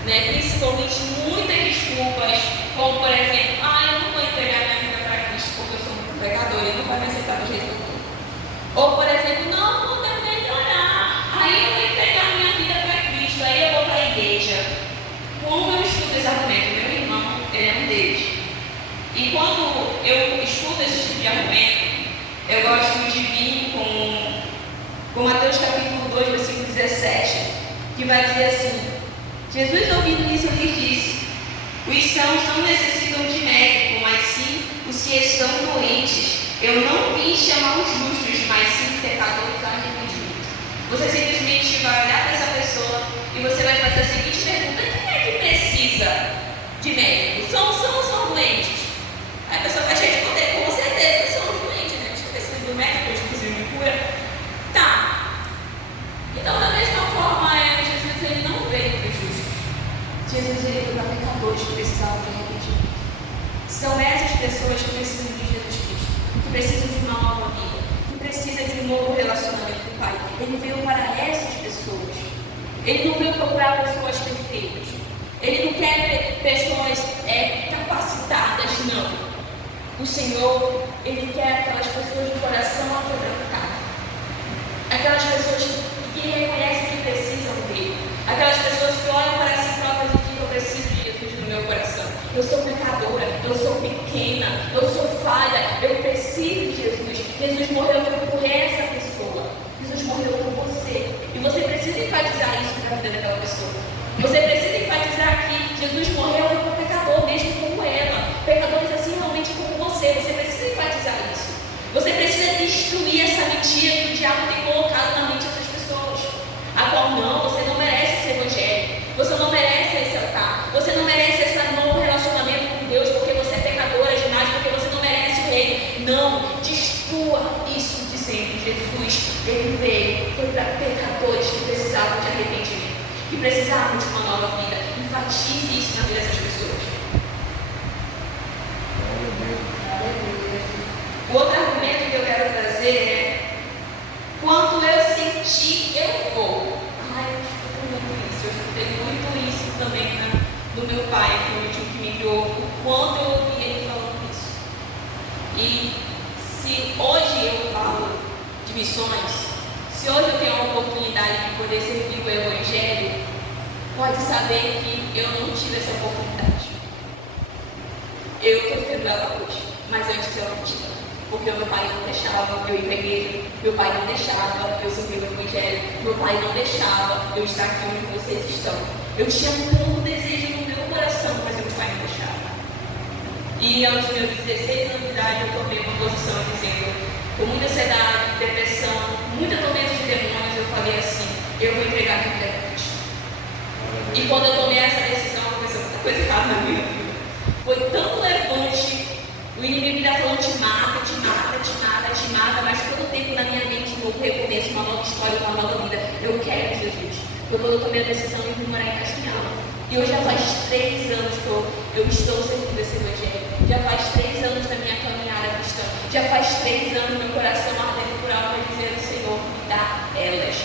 principalmente muitas desculpas, como por exemplo, eu não vou entregar minha vida para Cristo porque eu sou muito pecador, ele não vai me aceitar do jeito que eu estou. Ou por exemplo, não vou melhorar, aí eu vou entregar minha vida para Cristo, aí eu vou para a igreja. Como eu estudo esse argumento? Meu irmão, ele é um deles. E quando eu escuto esse tipo de argumento, eu gosto de vir com Mateus capítulo 2, versículo 17, que vai dizer assim: Jesus, ouvindo isso, lhes disse: os sãos não necessitam de médico, mas sim os que estão doentes. Eu não vim chamar os justos, mas sim pecadores arrependidos. Você simplesmente vai olhar para essa pessoa e você vai fazer a seguinte pergunta: quem é que precisa de médico? São doentes? Aí a pessoa vai responder: com certeza, são doentes, né? Estou precisando do médico, eu preciso de cura. Tá. Então, da mesma forma, Jesus ele não veio para os justos. Jesus ele veio para pecadores que precisavam de arrependimento. São essas pessoas que precisam de Jesus Cristo, que precisam de uma nova vida, que precisam de um novo relacionamento com o Pai. Ele veio para essas pessoas. Ele não veio procurar pessoas perfeitas. Ele não quer pessoas capacitadas, não. O Senhor, Ele quer aquelas pessoas de coração quebrantado. Aquelas pessoas que reconhecem que precisam dele. Aquelas pessoas que olham para si próprias e dizem: eu preciso de Jesus no meu coração. Eu sou pecadora, eu sou pequena, eu sou falha, eu preciso de Jesus. Jesus morreu por essa pessoa. Jesus morreu por você. E você precisa enfatizar isso na vida daquela pessoa. Você precisa enfatizar que Jesus morreu por pecador, mesmo como ela. Pecadores assim realmente como você. Você precisa enfatizar isso. Você precisa destruir essa mentira que o diabo tem colocado na mente dessas pessoas. A qual não, você não merece esse evangelho. Você não merece esse altar. Você não merece esse novo relacionamento com Deus porque você é pecadora demais, porque você não merece o reino. Não, destrua isso de sempre. Jesus, ele veio, foi para pecadores que precisavam de arrependimento, que precisavam de uma nova vida. Enfatize isso na vida dessas pessoas. O outro quando eu ouvi ele falando isso. E se hoje eu falo de missões, se hoje eu tenho a oportunidade de poder servir o Evangelho, pode saber que eu não tive essa oportunidade. Eu estou tendo ela hoje, mas antes eu não tinha. Porque o meu pai não deixava eu ir para a igreja, meu pai não deixava eu servir o Evangelho, meu pai não deixava eu estar aqui onde vocês estão. Eu tinha tanto desejo no meu coração, mas meu pai não deixava. E aos meus 16 anos de idade eu tomei uma posição dizendo, com muita ansiedade, depressão, muita tormenta de demônios, eu falei assim, eu vou entregar minha vida a Cristo. E quando eu tomei essa decisão, aconteceu muita coisa errada na minha vida. Foi tão levante, o inimigo ainda falando te mata, te mata, te mata, te mata, mas todo tempo na minha mente eu recomeço uma nova história, uma nova vida. Eu quero Jesus. Foi quando eu tomei a decisão de vir morar em Castanhal. E hoje já faz 3 anos que eu estou servindo esse Evangelho. Já faz 3 anos da minha caminhada cristã. Já faz 3 anos meu coração ardendo por algo a dizer, Senhor, me dá elas.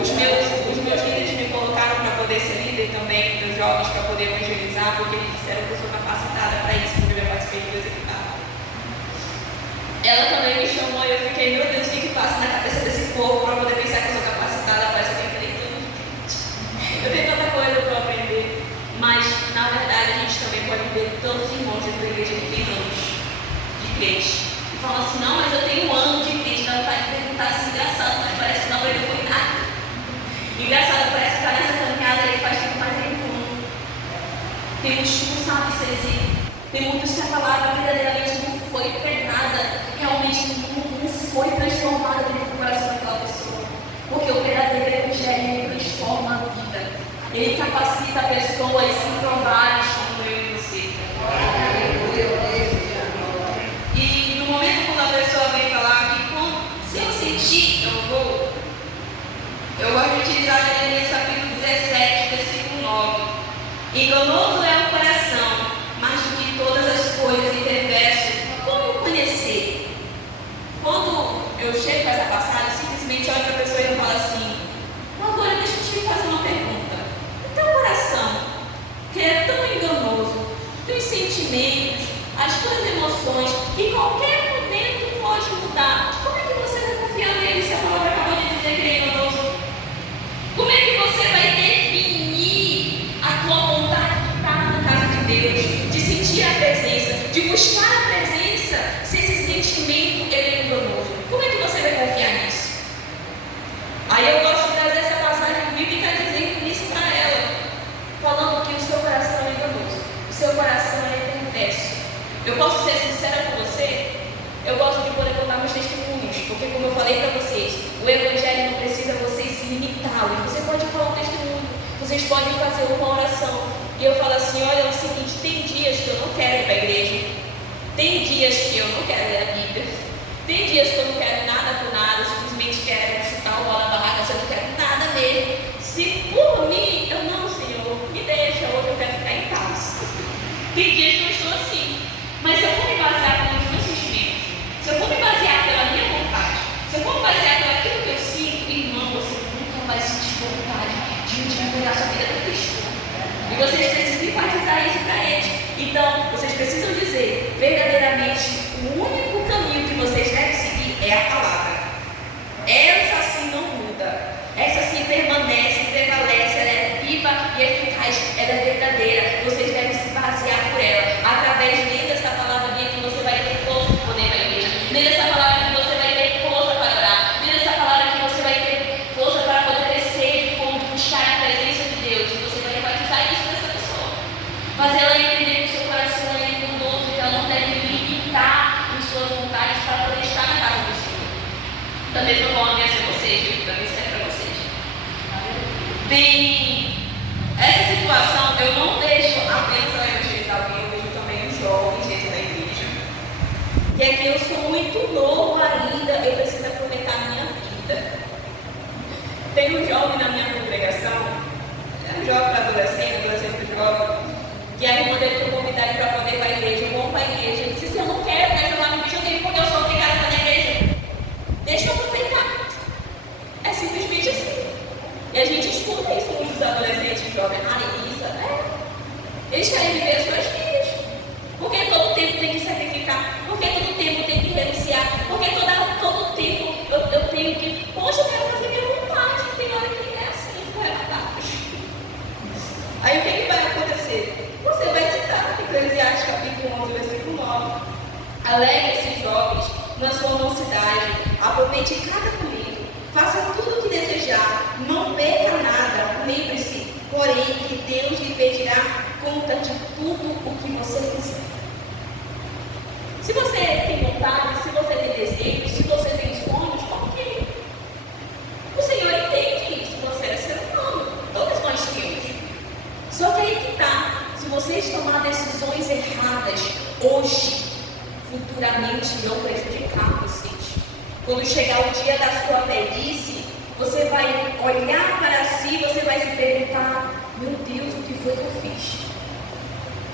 Os meus líderes me colocaram para poder ser líder também dos jovens, para poder evangelizar, porque eles disseram que eu sou capacitada para isso, porque eu participei do executado. Ela também me chamou e eu fiquei, meu Deus, o que passa na cabeça desse povo para poder pensar que eu sou capacitada? Parece que eu tenho eu tenho tanta coisa para aprender, mas na verdade a gente também pode ver tantos irmãos dentro da igreja que tem anos de crente e falam assim, não, mas eu tenho um ano de crente, ela vai perguntar assim, engraçado, mas parece que não vai foi nada. Engraçado, parece que está nessa caminhada ele faz tempo mais em comum. Tem muitos que não sabem ser exemplo, tem muitos que a palavra verdadeiramente não foi pregada, realmente não foi transformada dentro do coração daquela pessoa, porque o verdadeiro Evangelho transforma a vida. Ele capacita pessoas improváveis como eu e você. E no momento quando a pessoa vem falar que se eu sentir, eu gosto de utilizar Jeremias capítulo 17, versículo 9. Enganoso é o coração, mais do que todas as coisas, e perverso, como conhecer? Quando eu chego com essa passagem, simplesmente olho para a pessoa e falo assim, agora deixa eu te fazer uma pergunta. O teu coração, que é tão enganoso, teus sentimentos, as tuas emoções, que qualquer momento pode mudar, como é que você vai confiar nele se a palavra acabou de dizer que ele é enganoso? Como é que você vai definir a tua vontade de estar na casa de Deus, de sentir a presença, de buscar a presença, se esse sentimento ele é enganoso? Como é que você vai confiar nisso? Aí eu gosto de trazer essa passagem bíblica dizendo isso para ela, falando que o seu coração é enganoso, o seu coração é perverso. Eu posso ser sincera com você? Eu gosto de poder contar meus testemunhos, porque como eu falei para vocês, o Evangelho não precisa vocês se limitá-lo. Você pode falar um testemunho, vocês podem fazer uma oração. E eu falo assim, olha, é o seguinte, tem dias que eu não quero ir para a igreja, tem dias que eu não quero ler a Bíblia, tem dias que eu não quero nada por nada, simplesmente quero chutar o bola na barraca, se eu não quero nada mesmo. Se por mim, eu não, Senhor, me deixa, hoje eu quero ficar em casa. Tem dias que eu estou assim, mas se eu for me basear pelos meus sentimentos, se eu for me basear pela minha vontade, se eu for me basear pelo aquilo que eu sinto, irmão, você nunca vai sentir vontade de entregar sua vida para Cristo. E vocês precisam enfatizar isso para eles. Então, vocês precisam dizer, verdadeiramente, o único caminho que vocês devem seguir é a palavra. Essa sim não muda. Essa sim permanece, prevalece, ela é viva e eficaz, ela é verdadeira. Vocês devem se basear por ela. Através dessa palavra que você vai ter força para poder ir para a igreja. Dessa palavra que você vai ter força para orar. Dessa palavra que você vai ter força para poder descer, como buscar a presença de Deus. E você vai enfatizar isso nessa pessoa. Fazer ela entender que o seu coração é enganoso, que ela não deve limitar em suas vontades para poder estar na casa do Senhor. Da mesma forma que é vocês, viu? Também serve para vocês. Tem essa situação, eu não deixo apenas a evangelizar alguém, eu vejo também os jovens dentro da igreja. Que é que eu sou muito novo ainda, eu preciso aproveitar a minha vida. Tem um jovem na minha congregação, é um jovem para adolescente jovem, que a irmã dele foi convidada para poder ir para a igreja, eu vou para a igreja, ele disse assim, eu não quero jogar no videogame porque eu sou obrigada para ir na igreja. Deixa eu aproveitar. É simplesmente assim. E a gente escuta isso com os adolescentes jovens. Isso, né? Eles querem viver as suas vidas. mensagem, aproveite cada momento, faça tudo o que desejar, não perca nada. Lembre-se, porém, que Deus lhe pedirá conta de tudo o que você fizer. Se você tem vontade, se você tem desejo, se você tem sonhos, ok. O Senhor entende isso, você é ser humano, todos nós temos. Só que aí que está, se vocês tomarem decisões erradas hoje, futuramente não prejudicar vocês. Quando chegar o dia da sua velhice, você vai olhar para si, você vai se perguntar: meu Deus, o que foi que eu fiz?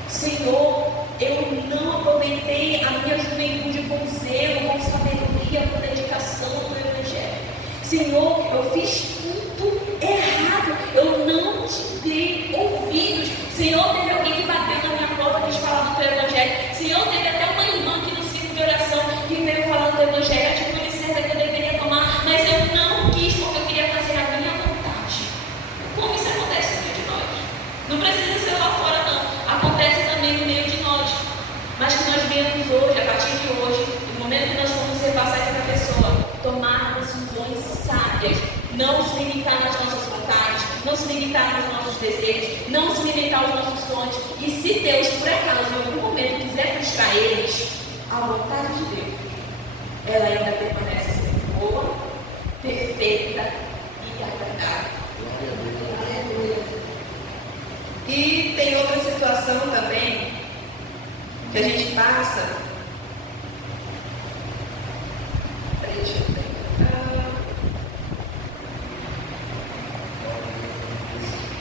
Senhor, eu não aproveitei a minha juventude com zelo, com sabedoria, com dedicação no Evangelho. Senhor, eu fiz tudo errado, eu não te dei ouvidos. Senhor, teve alguém que bateu na minha porta e quis falar do teu Evangelho. Senhor, teve até uma irmã aqui no ciclo de oração que veio falando do Evangelho, a atitude certa que eu deveria tomar, mas eu não quis porque eu queria fazer a minha vontade. Como isso acontece no meio de nós? Não precisa ser lá fora, não. Acontece também no meio de nós. Mas que nós vemos hoje, a partir de hoje, no momento que nós formos repassar isso para a pessoa, tomar decisões sábias, não se limitar nas nossas vontades, não se limitar nos nossos desejos, não se limitar aos nossos sonhos. E se Deus, por acaso, em algum momento quiser frustrar eles, a vontade de Deus, ela ainda permanece sendo boa, perfeita e agradável. E tem outra situação também que a gente passa. Deixa eu ver.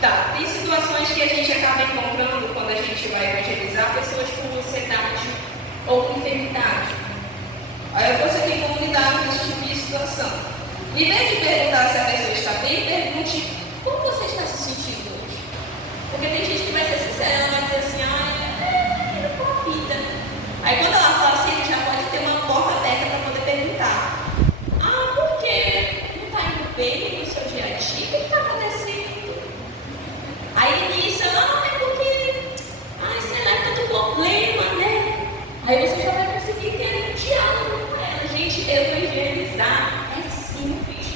Tá, tem situações que a gente acaba encontrando quando a gente vai evangelizar pessoas com ansiedade ou com enfermidade. Aí você tem como lidar com esse tipo de situação. Em vez de perguntar se a pessoa está bem, pergunte como você está se sentindo hoje. Porque tem gente que vai ser sincera, ela vai dizer assim: eu tô com a vida. Aí quando ela fala assim, já pode ter uma porta aberta para poder perguntar: por quê? Não está indo bem no seu dia a dia? O que está acontecendo? Aí nisso, é porque, será que tem problema, né? Aí você já vai conseguir ter um diálogo com ela. Gente, evangelizar é simples.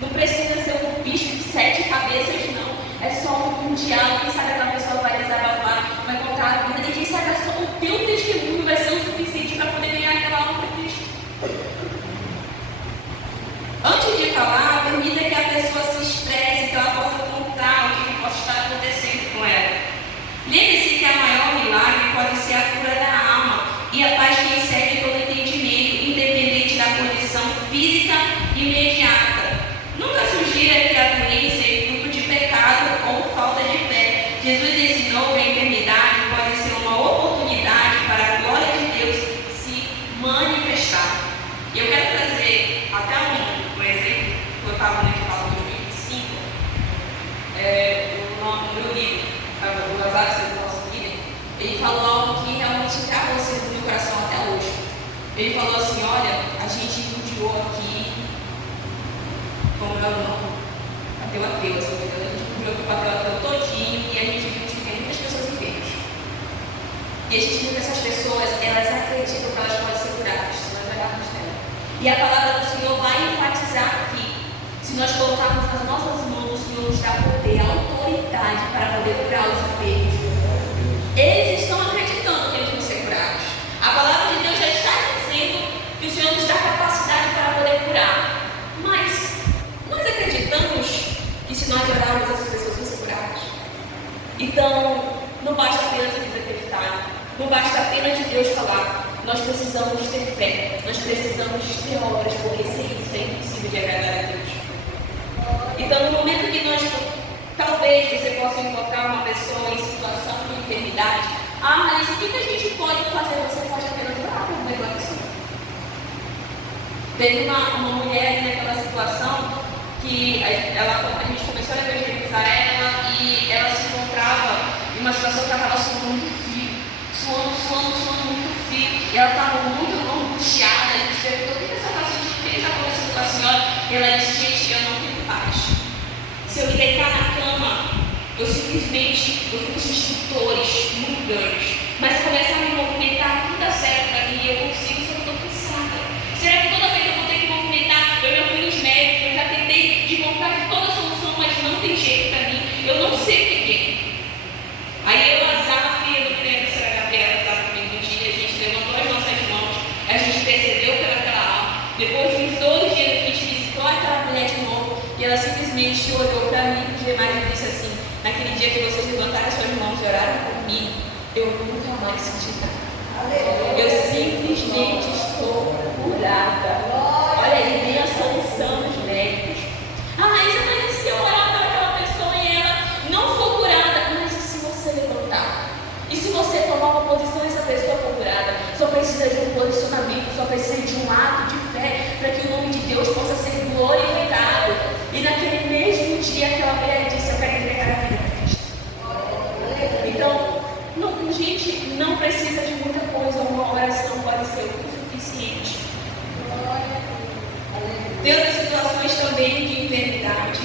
Não precisa ser um bicho de 7 cabeças, não. É só um diálogo. Quem sabe aquela pessoa vai desabafar, vai contar a vida. E quem sabe só o teu testemunho vai ser o suficiente para poder ganhar aquela alma para Cristo. Antes de falar, permita que a pessoa se expresse, que ela possa contar o que possa estar acontecendo com ela. Lembre-se que a maior milagre pode ser a cura da alma e a paz que excede todo entendimento, independente da condição física imediata. Nunca sugira que a doença é fruto de pecado ou falta de fé. Jesus ensinou que a enfermidade pode ser uma oportunidade para a glória de Deus se manifestar. E eu quero trazer até um exemplo que eu estava no Fala 2025, no meu livro, o Lazarus, o nosso líder. Ele falou algo que realmente acabou sendo no meu coração até hoje. Ele falou assim: olha, a gente judiou aqui, como é o nome? Ateu, assim, a gente judiou aqui o papel ateu todinho e a gente viu que tem muitas pessoas enfermas. E a gente viu que essas pessoas, elas acreditam que elas podem ser curadas, se nós olharmos nela. E a palavra do Senhor vai enfatizar aqui: se nós colocarmos nas nossas mãos, o Senhor nos dá poder, autoridade para poder curar os enfermos. Eles estão acreditando que eles vão ser curados. A palavra de Deus já está dizendo que o Senhor nos dá capacidade para poder curar. Mas nós acreditamos que se nós orarmos, essas pessoas vão ser curadas. Então, não basta apenas eles acreditarem, não basta apenas de Deus falar. Nós precisamos ter fé, nós precisamos ter obras, porque sem isso é impossível de agradar a Deus. Então, no momento que nós, talvez você possa encontrar uma pessoa em situação de enfermidade, mas o que a gente pode fazer? Você pode apenas orar por aquela pessoa. Teve uma mulher naquela situação que a gente começou a evangelizar ela e ela se encontrava em uma situação que ela estava suando muito frio, suando muito frio, e ela estava muito angustiada. A gente perguntou: o que essa paciente, o que está acontecendo com a senhora? E ela disse: gente, eu não tenho paz. Se eu me deitar na cama, eu simplesmente fico com instrutores muito grandes, mas começar a me movimentar, tudo dá certo para mim, eu consigo, só que eu estou cansada. Será que toda vez eu vou ter que Depois de uns 2 dias, a gente visitou aquela mulher de novo e ela simplesmente olhou para mim e os demais e disse assim: naquele dia que vocês levantaram suas mãos e oraram por mim, eu nunca mais senti nada. Eu simplesmente estou curada. Olha aí, nem a solução dos médicos. Mas se eu orar para aquela pessoa e ela não for curada, mas e se você levantar? E se você tomar uma posição e essa pessoa for curada? Só precisa de um posicionamento, só precisa de um ato de fé para que o nome de Deus possa ser glorificado. E naquele mesmo dia aquela mulher disse: eu quero entregar a vida para Cristo. Então, gente, não precisa de muita coisa, uma oração pode ser o suficiente. Tem outras situações também de enfermidade,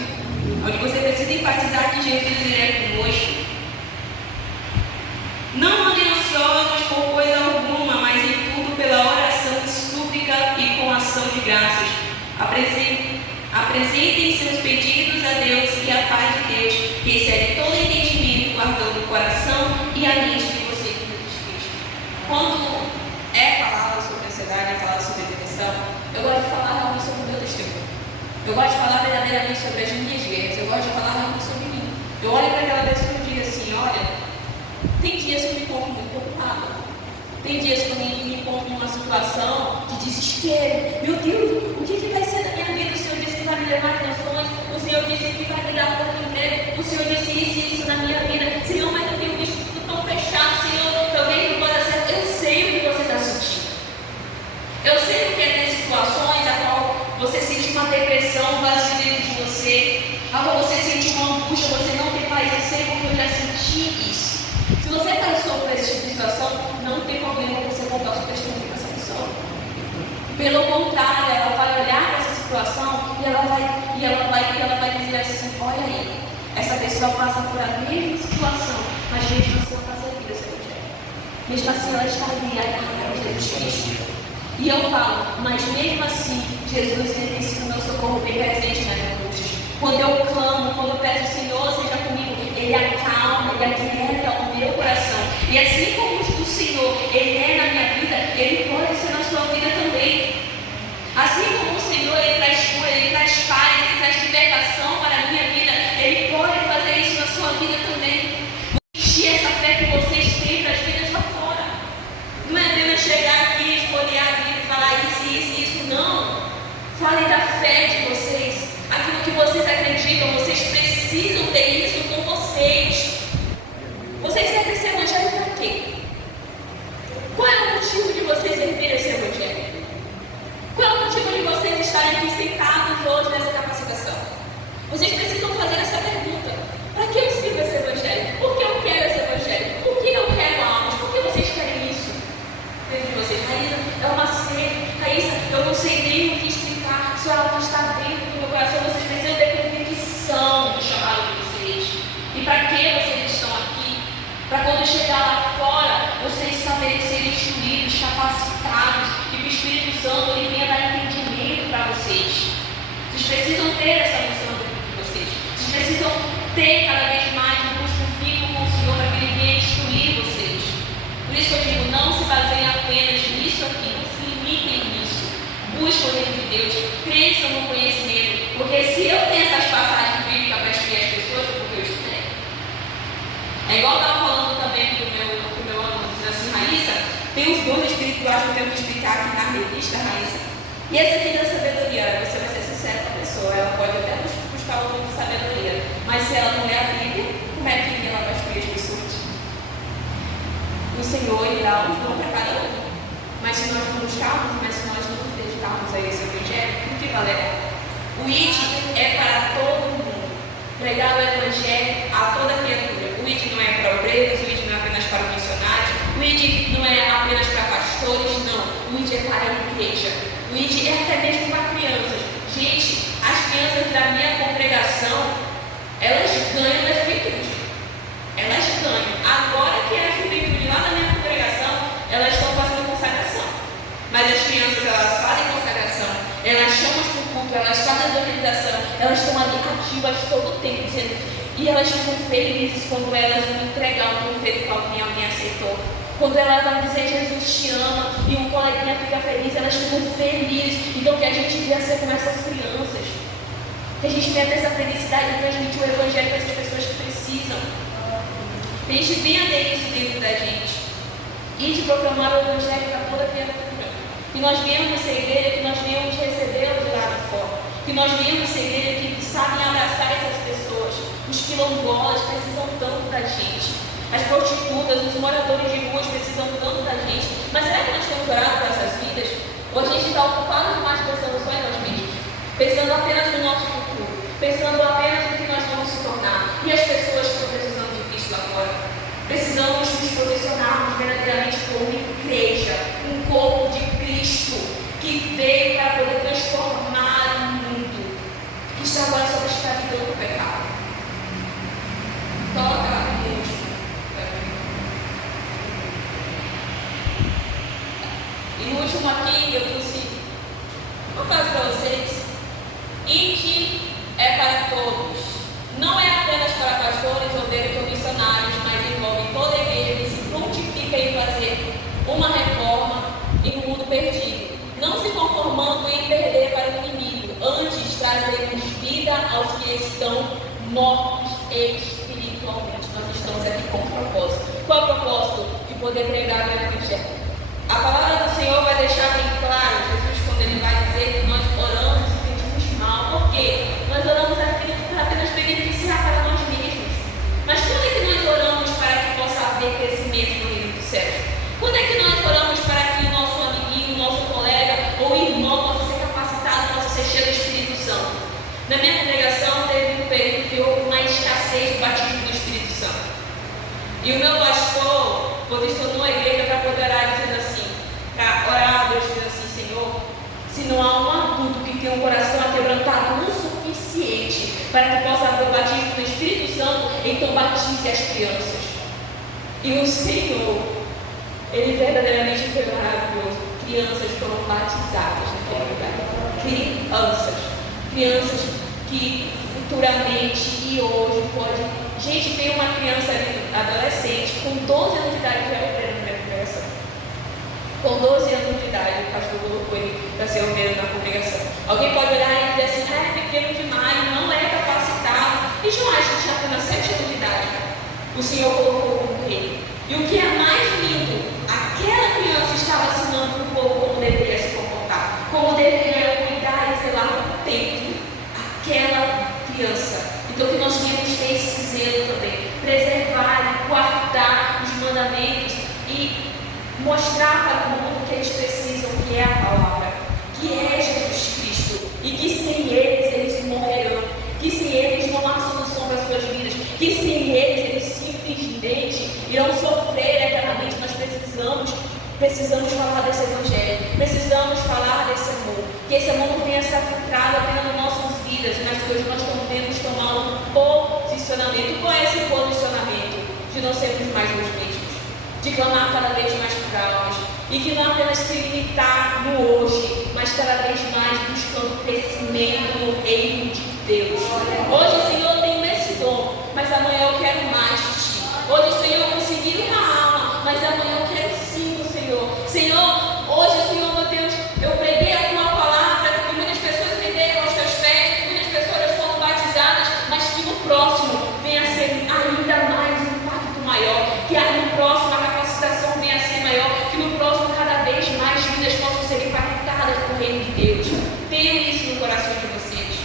onde você precisa enfatizar que Jesus é conosco. Não andem ansiosos por coisa alguma, mas em tudo pela oração e súplica e com ação de graças. Apresentem seus pedidos a Deus e a paz de Deus, que excede todo entendimento, guardando o coração e a mente de vocês em Jesus Cristo. Quando é falado sobre ansiedade, é falado sobre depressão, eu gosto de falar realmente sobre o meu testemunho. Eu gosto de falar verdadeiramente sobre as minhas guerras. Eu gosto de falar realmente sobre mim. Eu olho para aquela pessoa e digo assim: olha, tem dias que eu me encontro muito preocupada. Tem dias que eu me encontro numa situação de desespero. Meu Deus, o que vai ser da minha vida? O Senhor disse que vai me levar a nações. O Senhor disse que vai me dar um pouco de emprego. O Senhor disse isso e isso na minha vida. Senhor, mas eu tenho visto tudo tão fechado. Senhor, talvez não pode ser. Eu sei o que você está sentindo. Eu sei o que é ter situações a qual você sente uma depressão vazia dentro de você, a qual você sente uma angústia, você não tem paz. Eu sei porque eu já senti isso. Se você passou por esse tipo de situação, não tem problema você contar o seu testemunho para essa pessoa. Pelo contrário, ela vai olhar para essa situação e ela vai dizer assim: olha aí, essa pessoa passa por a mesma situação, mas mesmo assim ela está servindo esse evangelho. Mesmo assim ela está ligada a Jesus Cristo. E eu falo, mas mesmo assim, Jesus tem sido meu socorro bem presente nas angústias. Quando eu clamo, quando eu peço: Senhor, seja comigo, Ele acalma, Ele aquieta o meu coração. E assim como o Senhor, Ele é na minha vida, Ele pode ser na sua vida também. Assim como o Senhor, Ele traz cura, Ele traz paz, Ele traz libertação para a minha vida, Ele pode fazer isso na sua vida também. Encher essa fé que vocês têm para as vidas lá fora. Não é apenas chegar aqui, esfolhear a Bíblia e falar isso, não. Falem da fé de vocês. Aquilo que vocês acreditam, vocês precisam ter isso com vocês. Vocês servem esse evangelho para quê? Qual é o motivo de vocês servirem esse evangelho? Qual é o motivo de vocês estarem aqui sentados hoje nessa capacitação? Vocês precisam fazer essa pergunta: para que eu sirvo esse evangelho? Por que eu quero esse evangelho? Por que eu quero almas? Por que vocês querem isso? Dentro de vocês, Raíssa, é uma sede. Raíssa, eu não sei nem o que explicar. Isso é algo que está dentro do meu coração. Vocês precisam ter convicção do chamado de vocês. E para que vocês estão aqui? Para quando chegar lá fora, vocês saberem ser instruídos, capacitados, e que o Espírito Santo ele venha dar entendimento para vocês. Vocês precisam ter essa noção dentro de vocês. Vocês precisam ter cada vez mais um busco vivo com o Senhor para que Ele venha instruir vocês. Por isso eu digo: não se baseiem apenas nisso aqui, não se limitem nisso. Busquem o reino de Deus, cresçam no conhecimento. Porque se eu tenho essas passagens bíblicas para instruir as pessoas, é porque eu estudei. É igual eu estava falando também para o meu aluno, dizendo assim: Raíssa, tem os dons espirituais que eu tenho que explicar aqui na revista, Raíssa. E esse aqui da sabedoria, você vai ser sincero com a pessoa, ela pode até buscar o dom de sabedoria, mas se ela não ler a Bíblia, como é que ela vai instruir as pessoas? O Senhor Ele dá um dom para cada um. Mas se nós não buscarmos, mas se nós não nos dedicarmos a esse evangelho, o que valerá? O ID é para todo mundo. Pregar o evangelho a toda criatura. O ID não é para obreiros, o ID não é apenas para missionários, o ID não é apenas para pastores, não. O ID é para a igreja. O ID é até mesmo para crianças. Gente, as crianças da minha congregação, elas ganham da juventude. Elas ganham. Agora que a juventude lá na minha congregação, elas estão fazendo consagração. Mas as crianças, elas fazem consagração, elas chamam para o culto, elas fazem a organização, elas estão ali ativas todo o tempo. E elas ficam felizes quando elas vão entregar um convite que alguém aceitou. Quando elas vão dizer: Jesus te ama, e um coleguinha fica feliz, elas ficam felizes. Então que as ser como essas crianças. Que a gente tenha essa felicidade de transmitir o Evangelho para essas pessoas que precisam. Que a gente venha ter isso dentro da gente. E de proclamar o Evangelho para toda a criatura. Que nós venhamos ser igreja, que nós venhamos recebê-los de lá de fora. Que nós venhamos ser igreja que sabem abraçar essas pessoas. Os quilombolas precisam tanto da gente. As prostitutas, os moradores de ruas precisam tanto da gente. Mas será que nós temos orado para essas vidas? Ou a gente está ocupado demais pensando só em nós mesmos? Pensando apenas no nosso futuro? Pensando apenas no que nós vamos se tornar? E as pessoas que estão precisando de Cristo lá fora? Precisamos nos posicionarmos verdadeiramente como igreja, um corpo de Cristo que veio para poder transformar o mundo que está agora sob a escravidão do pecado. Coloca lá no último. E no último aqui eu trouxe uma frase para vocês. Ide é para todos. Não é apenas para pastores, obreiros ou missionários, mas envolve toda a igreja que se prontifica em fazer uma reforma em um mundo perdido. Não se conformando em perder para o inimigo, antes trazermos vida aos que estão mortos espiritualmente. Nós estamos aqui com um propósito. Qual é o propósito? De poder pregar o Evangelho. A palavra do Senhor vai deixar bem claro, Jesus, quando ele vai dizer que nós oramos e pedimos mal. Por quê? Nós oramos para apenas beneficiar para nós mesmos. Mas quando é que nós oramos para que possa haver crescimento no reino dos céus? Quando é que nós oramos para que o nosso amiguinho, o nosso colega ou irmão possa ser capacitado, possa ser cheio do Espírito Santo? Na minha congregação teve um período que houve uma escassez do batismo do Espírito Santo. E o meu pastor posicionou a igreja para poder orar dizendo assim, para orar a Deus dizendo assim, Senhor, se não há um adulto que tenha um coração aquebrantado o suficiente para que possa haver o batismo do Espírito Santo, então batize as crianças. E o Senhor, Ele verdadeiramente foi maravilhoso. Crianças foram batizadas naquele lugar. Crianças que futuramente e hoje pode... Gente, tem uma criança adolescente com 12 anos de idade que já é na minha congregação. Com 12 anos de idade, o pastor colocou ele para ser obreiro na congregação. Alguém pode olhar e dizer assim, é pequeno demais, não é capacitado. E Joás tinha apenas 7 anos de idade. O Senhor colocou como rei. E o que é mais lindo, aquela criança estava ensinando para o povo como deveria se comportar, como deveria cuidar e zelar do templo. Aquela criança. Então que nós devemos ter esse zelo também, preservar e guardar os mandamentos e mostrar para o mundo que eles precisam, que é a palavra, que é Jesus Cristo, e que sem eles morrerão, que sem eles não há solução para as suas vidas, que sem eles simplesmente irão sofrer eternamente. Nós precisamos falar desse Evangelho, precisamos falar desse amor, que esse amor não venha ser filtrado apenas nas nossas vidas, mas que hoje nós devemos tomar um posicionamento. Qual é esse posicionamento? De não sermos mais os mesmos, de clamar cada vez mais por almas, e que não apenas se limitar no hoje, mas cada vez mais buscando crescimento no reino de Deus. Hoje, Senhor, eu tenho esse dom, mas amanhã eu quero mais de Ti. Hoje, Senhor, eu consegui uma alma, mas amanhã eu quero 5, Senhor. Senhor, hoje, Senhor, meu Deus, eu preguei a Tua palavra e muitas pessoas renderam aos Teus pés, muitas pessoas foram batizadas, mas que no próximo venha a ser ainda mais um impacto maior, que no próximo a capacitação venha a ser maior, que no próximo cada vez mais vidas possam ser impactadas no reino de Deus. Tenham isso no coração de vocês.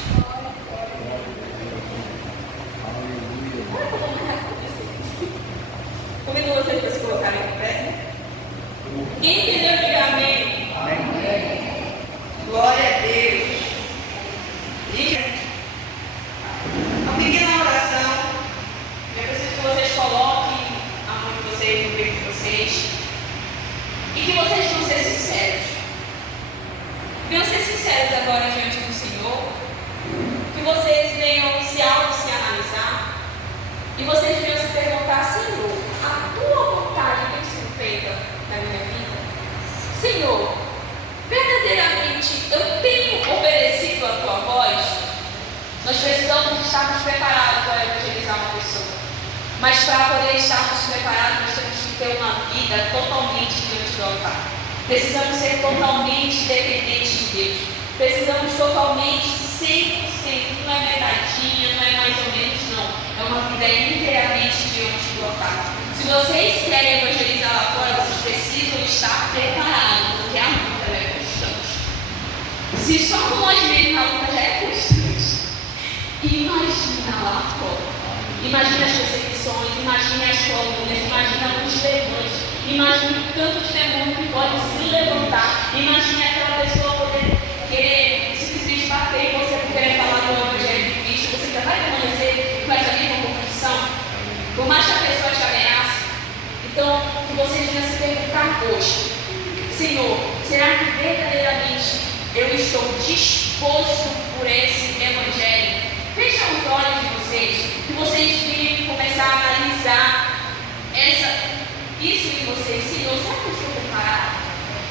Convido vocês para se colocarem em pé. Quem entendeu, diga amém. Amém. Glória a Deus. Uma pequena oração. Eu preciso que vocês coloquem a mão de vocês no peito de vocês. E que vocês vão ser sinceros. Venham ser sinceros agora diante do Senhor. Que vocês venham se analisar. E vocês venham se perguntar, Senhor, a Tua vontade tem sido feita na minha vida? Senhor, verdadeiramente eu tenho obedecido a Tua voz? Nós precisamos estarmos preparados para evangelizar uma pessoa. Mas para poder estarmos preparados, nós temos que ter uma vida totalmente diante do altar. Precisamos ser totalmente dependentes de Deus. Precisamos totalmente, 100%, não é metadinha, não é mais ou menos, não. É uma vida inteiramente diante do altar. Se vocês querem evangelizar lá fora, vocês precisam estar preparados, porque a luta é constante. Se só com nós mesmos a luta já é constante, imagina lá fora. Imagina as perseguições, imagina as colunas, imagina os levantes, imagina o tanto de demônio que pode se levantar, imagina aquela pessoa poder querer simplesmente bater em você por querer falar do Evangelho de Cristo. Você já vai permanecer com essa mesma convicção, por mais que a pessoa te ameace. Então, que você venha se perguntar hoje: Senhor, será que verdadeiramente eu estou disposto por esse Evangelho? Fecha os olhos de vocês, que vocês venham começar a analisar isso em vocês. Senhor, será que eu estou preparado?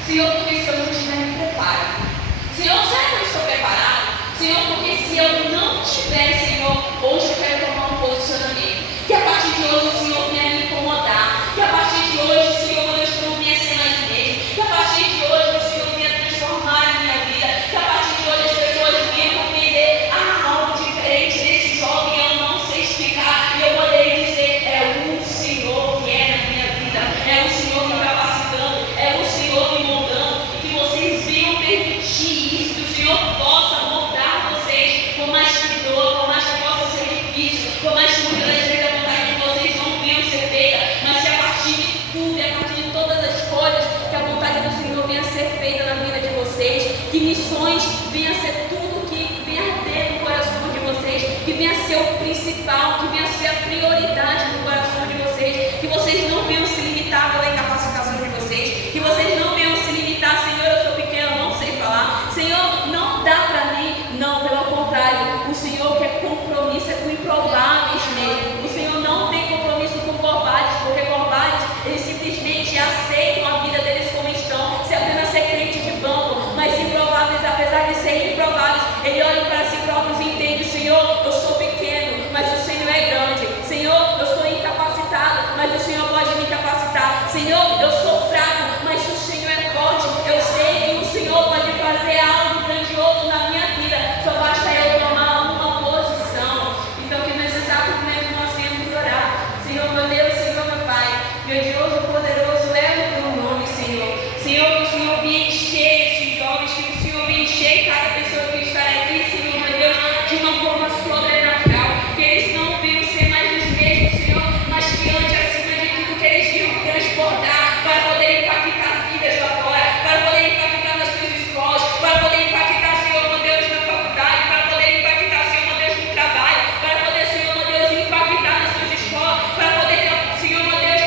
Senhor, porque se eu não estiver, me preparo. Senhor, será que eu estou preparado? Senhor, porque se eu não estiver, Senhor, hoje eu quero tomar um posicionamento. Que a partir de hoje o Senhor venha me incomodar. Que a partir de hoje, Senhor, meu Deus, eu não venha ser mais mesmo. Que a partir de hoje o Senhor venha transformar a minha vida. Que a partir de hoje as pessoas venham compreender algo diferente desse jovem. Eu não sei explicar. E eu poderia dizer: é o Senhor que é na minha vida. É o Senhor me capacitando. É o Senhor me moldando. E que vocês venham permitir isso. Que o Senhor possa moldar vocês com mais dor, com mais que possa ser difícil, com mais que muitas das vezes a vontade de vocês não venham ser feita, mas que a partir de tudo e a partir de todas as coisas, que a vontade do Senhor venha ser feita na vida de vocês, que missões venha ser tudo que venha ter no coração de vocês, que venha ser o principal, que venha ser a prioridade no coração de vocês, que vocês não venham se limitar pela incapacitação de vocês, que vocês não venham se limitar: Senhor, eu sou pequeno, não sei falar, Senhor, não dá para mim. Não, pelo contrário, o Senhor quer compromisso com improváveis mesmo. O Senhor não tem compromisso com covardes, porque covardes, eles simplesmente aceitam a vida deles como estão, se apenas ser crente de banco. Mas improváveis, apesar de serem improváveis, eles olham para si próprios e entendem: Senhor, eu sou pequeno, mas o Senhor é grande. Senhor, eu sou incapacitado, mas o Senhor pode me capacitar. Senhor, eu sou fraco, mas o Senhor é forte. Eu sei que o Senhor pode fazer algo grandioso na minha vida. Só basta eu tomar uma posição. Então, que nesse exato momento nós venhamos orar. Senhor, meu Deus, Senhor, meu Pai, grandioso, poderoso é o teu nome, Senhor. Senhor, que o Senhor venha encher esses jovens, que o Senhor venha encher cada pessoa que está aqui, Senhor, meu Deus, de uma forma sobrenatural. Que eles não venham ser mais os mesmos, Senhor, mas que antes, acima de tudo, que eles venham transportar para poder impactar vidas lá fora, para poder impactar nas suas escolas, para poder impactar, Senhor, meu Deus, na faculdade, para poder impactar, Senhor, meu Deus, no trabalho, para poder, Senhor, meu Deus, impactar nas suas escolas, para poder, Senhor, meu Deus,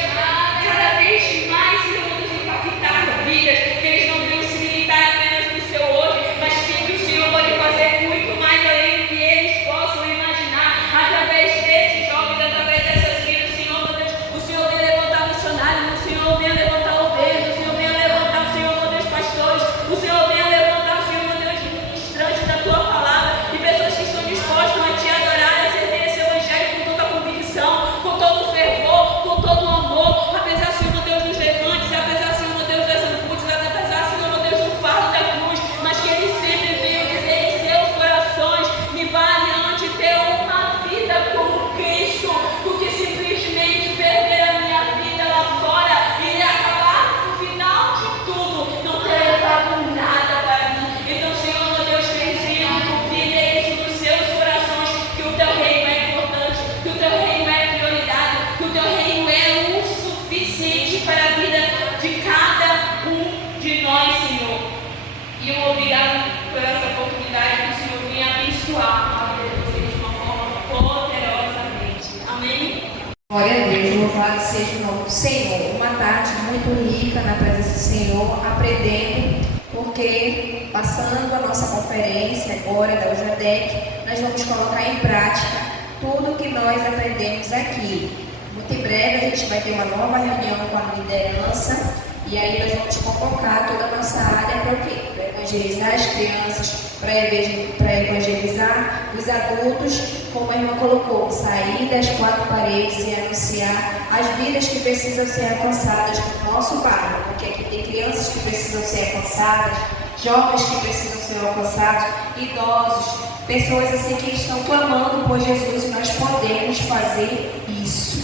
cada vez mais, Senhor, meu Deus, impactar vidas, que eles não venham se limitar apenas no seu hoje, mas sim que o Senhor pode fazer muito mais além do que eles possam imaginar, através desses jovens, através dessas vidas, Senhor, meu Deus. O Senhor vem levantar missionários, o Senhor vem levantar obreiros, o Senhor vem levantar, Senhor, meu Deus, pastores, o Senhor vem levantar, Senhor, meu Deus, ministrantes da tua palavra, e pessoas que estão dispostas a te adorar, a servir esse evangelho com toda a convicção, com todo o fervor, com todo o amor, apesar, Senhor, meu Deus, dos levantes, apesar, Senhor, meu Deus, das angústias, apesar, Senhor, meu Deus, do fardo da cruz, mas que eles sempre venham dizer em seus corações: me vale antes ter uma vida com Cristo, do que simplesmente perder a minha vida lá fora e acabar no final de tudo, não ter levado nada para mim. Então, Senhor, meu Deus, que eles venham cumprir isso nos seus corações, que o teu reino é importante, que o teu reino é prioridade, que o teu reino é o suficiente para a vida de cada um de nós, Senhor. E eu obrigado por essa oportunidade que o Senhor venha abençoar a vida de vocês de uma forma poderosamente. Amém? Glória a Deus, louvado seja o nome do Senhor. Uma tarde muito rica na presença do Senhor, aprendendo, porque passando a nossa conferência agora da UJDEC, nós vamos colocar em prática tudo que nós aprendemos aqui. Muito em breve a gente vai ter uma nova reunião com a liderança, e aí nós vamos convocar toda a nossa área para o quê? Para evangelizar as crianças, para evangelizar os adultos, como a irmã colocou, sair das quatro paredes e anunciar as vidas que precisam ser alcançadas no nosso bairro, porque aqui tem crianças que precisam ser alcançadas, jovens que precisam ser alcançados, idosos, pessoas assim que estão clamando por Jesus e nós podemos fazer isso.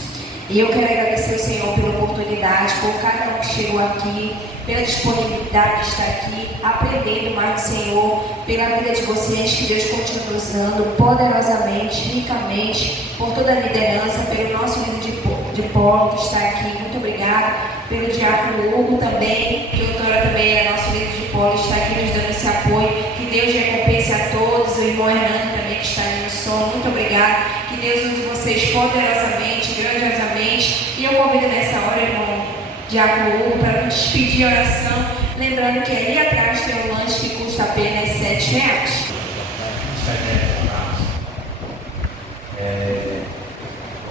E eu quero agradecer ao Senhor pela oportunidade, por cada um que chegou aqui, pela disponibilidade de estar aqui, aprendendo mais do Senhor, pela vida de vocês, que Deus continue usando poderosamente, ricamente, por toda a liderança, pelo nosso líder de polo que está aqui. Muito obrigada. Pelo diácono Hugo também, que o doutora também é nosso líder de polo, está aqui nos dando esse apoio. Que Deus recompense a todos, o irmão Hernando também que está aí no som. Muito obrigada. Que Deus use vocês poderosamente, grandiosamente. E eu convido nessa hora, irmão Diácono Hugo, para nos despedir a oração, lembrando que ali atrás tem um lanche que custa apenas R$7.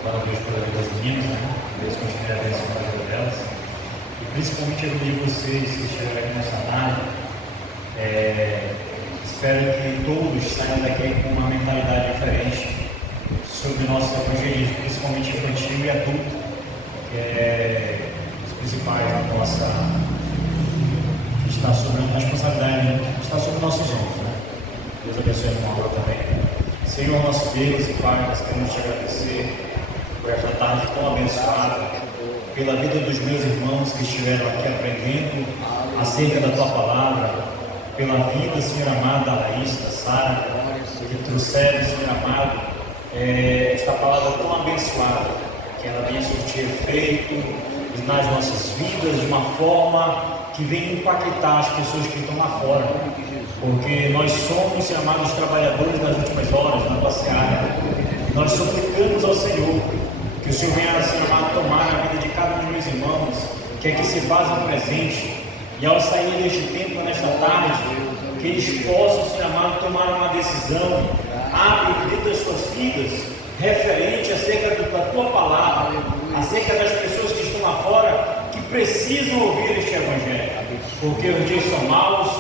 Glória a Deus pela vida das meninas, né? Deus continue abençoando a vida delas. E principalmente a vida de vocês que estiveram aqui nessa tarde. Espero que todos saiam daqui com uma mentalidade diferente sobre o nosso evangelismo, principalmente infantil e adulto, que é os principais da nossa, que está sob a responsabilidade, né? Está sobre nossos ombros, né? Deus abençoe a irmã Laura também. Senhor, nosso Deus e Pai, nós queremos te agradecer por esta tarde tão abençoada, pela vida dos meus irmãos que estiveram aqui aprendendo acerca da Tua Palavra, pela vida, Senhor amado, da Laís, da Sara, que trouxeram, Senhor amado, esta palavra tão abençoada, que ela venha surtir efeito nas nossas vidas de uma forma que venha impactar as pessoas que estão lá fora, porque nós somos, Senhor amado, os trabalhadores das últimas horas, na Tua seara. Nós suplicamos ao Senhor que o Senhor venha, Senhor amado, tomar a vida de cada um dos meus irmãos que aqui se fazem presente, e ao sair deste tempo, nesta tarde, que eles possam, Senhor amado, tomar uma decisão, abre das suas vidas, referente acerca da Tua Palavra, acerca das pessoas que estão lá fora, que precisam ouvir este Evangelho, porque os dias são maus,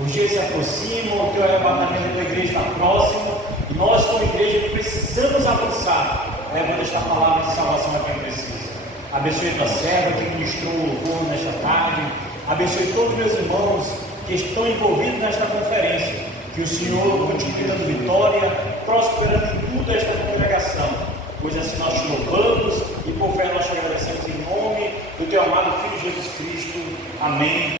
os dias se aproximam, o Teu arrebatamento da Tua igreja está próximo, e nós, como igreja, precisamos avançar, levando esta palavra de salvação a quem precisa. Abençoe Tua serva que ministrou o louvor nesta tarde, abençoe todos os meus irmãos que estão envolvidos nesta conferência, que o Senhor continue dando vitória, prosperando em toda esta congregação, pois assim nós te louvamos e por fé nós te agradecemos em nome do Teu amado Filho Jesus Cristo. Amém.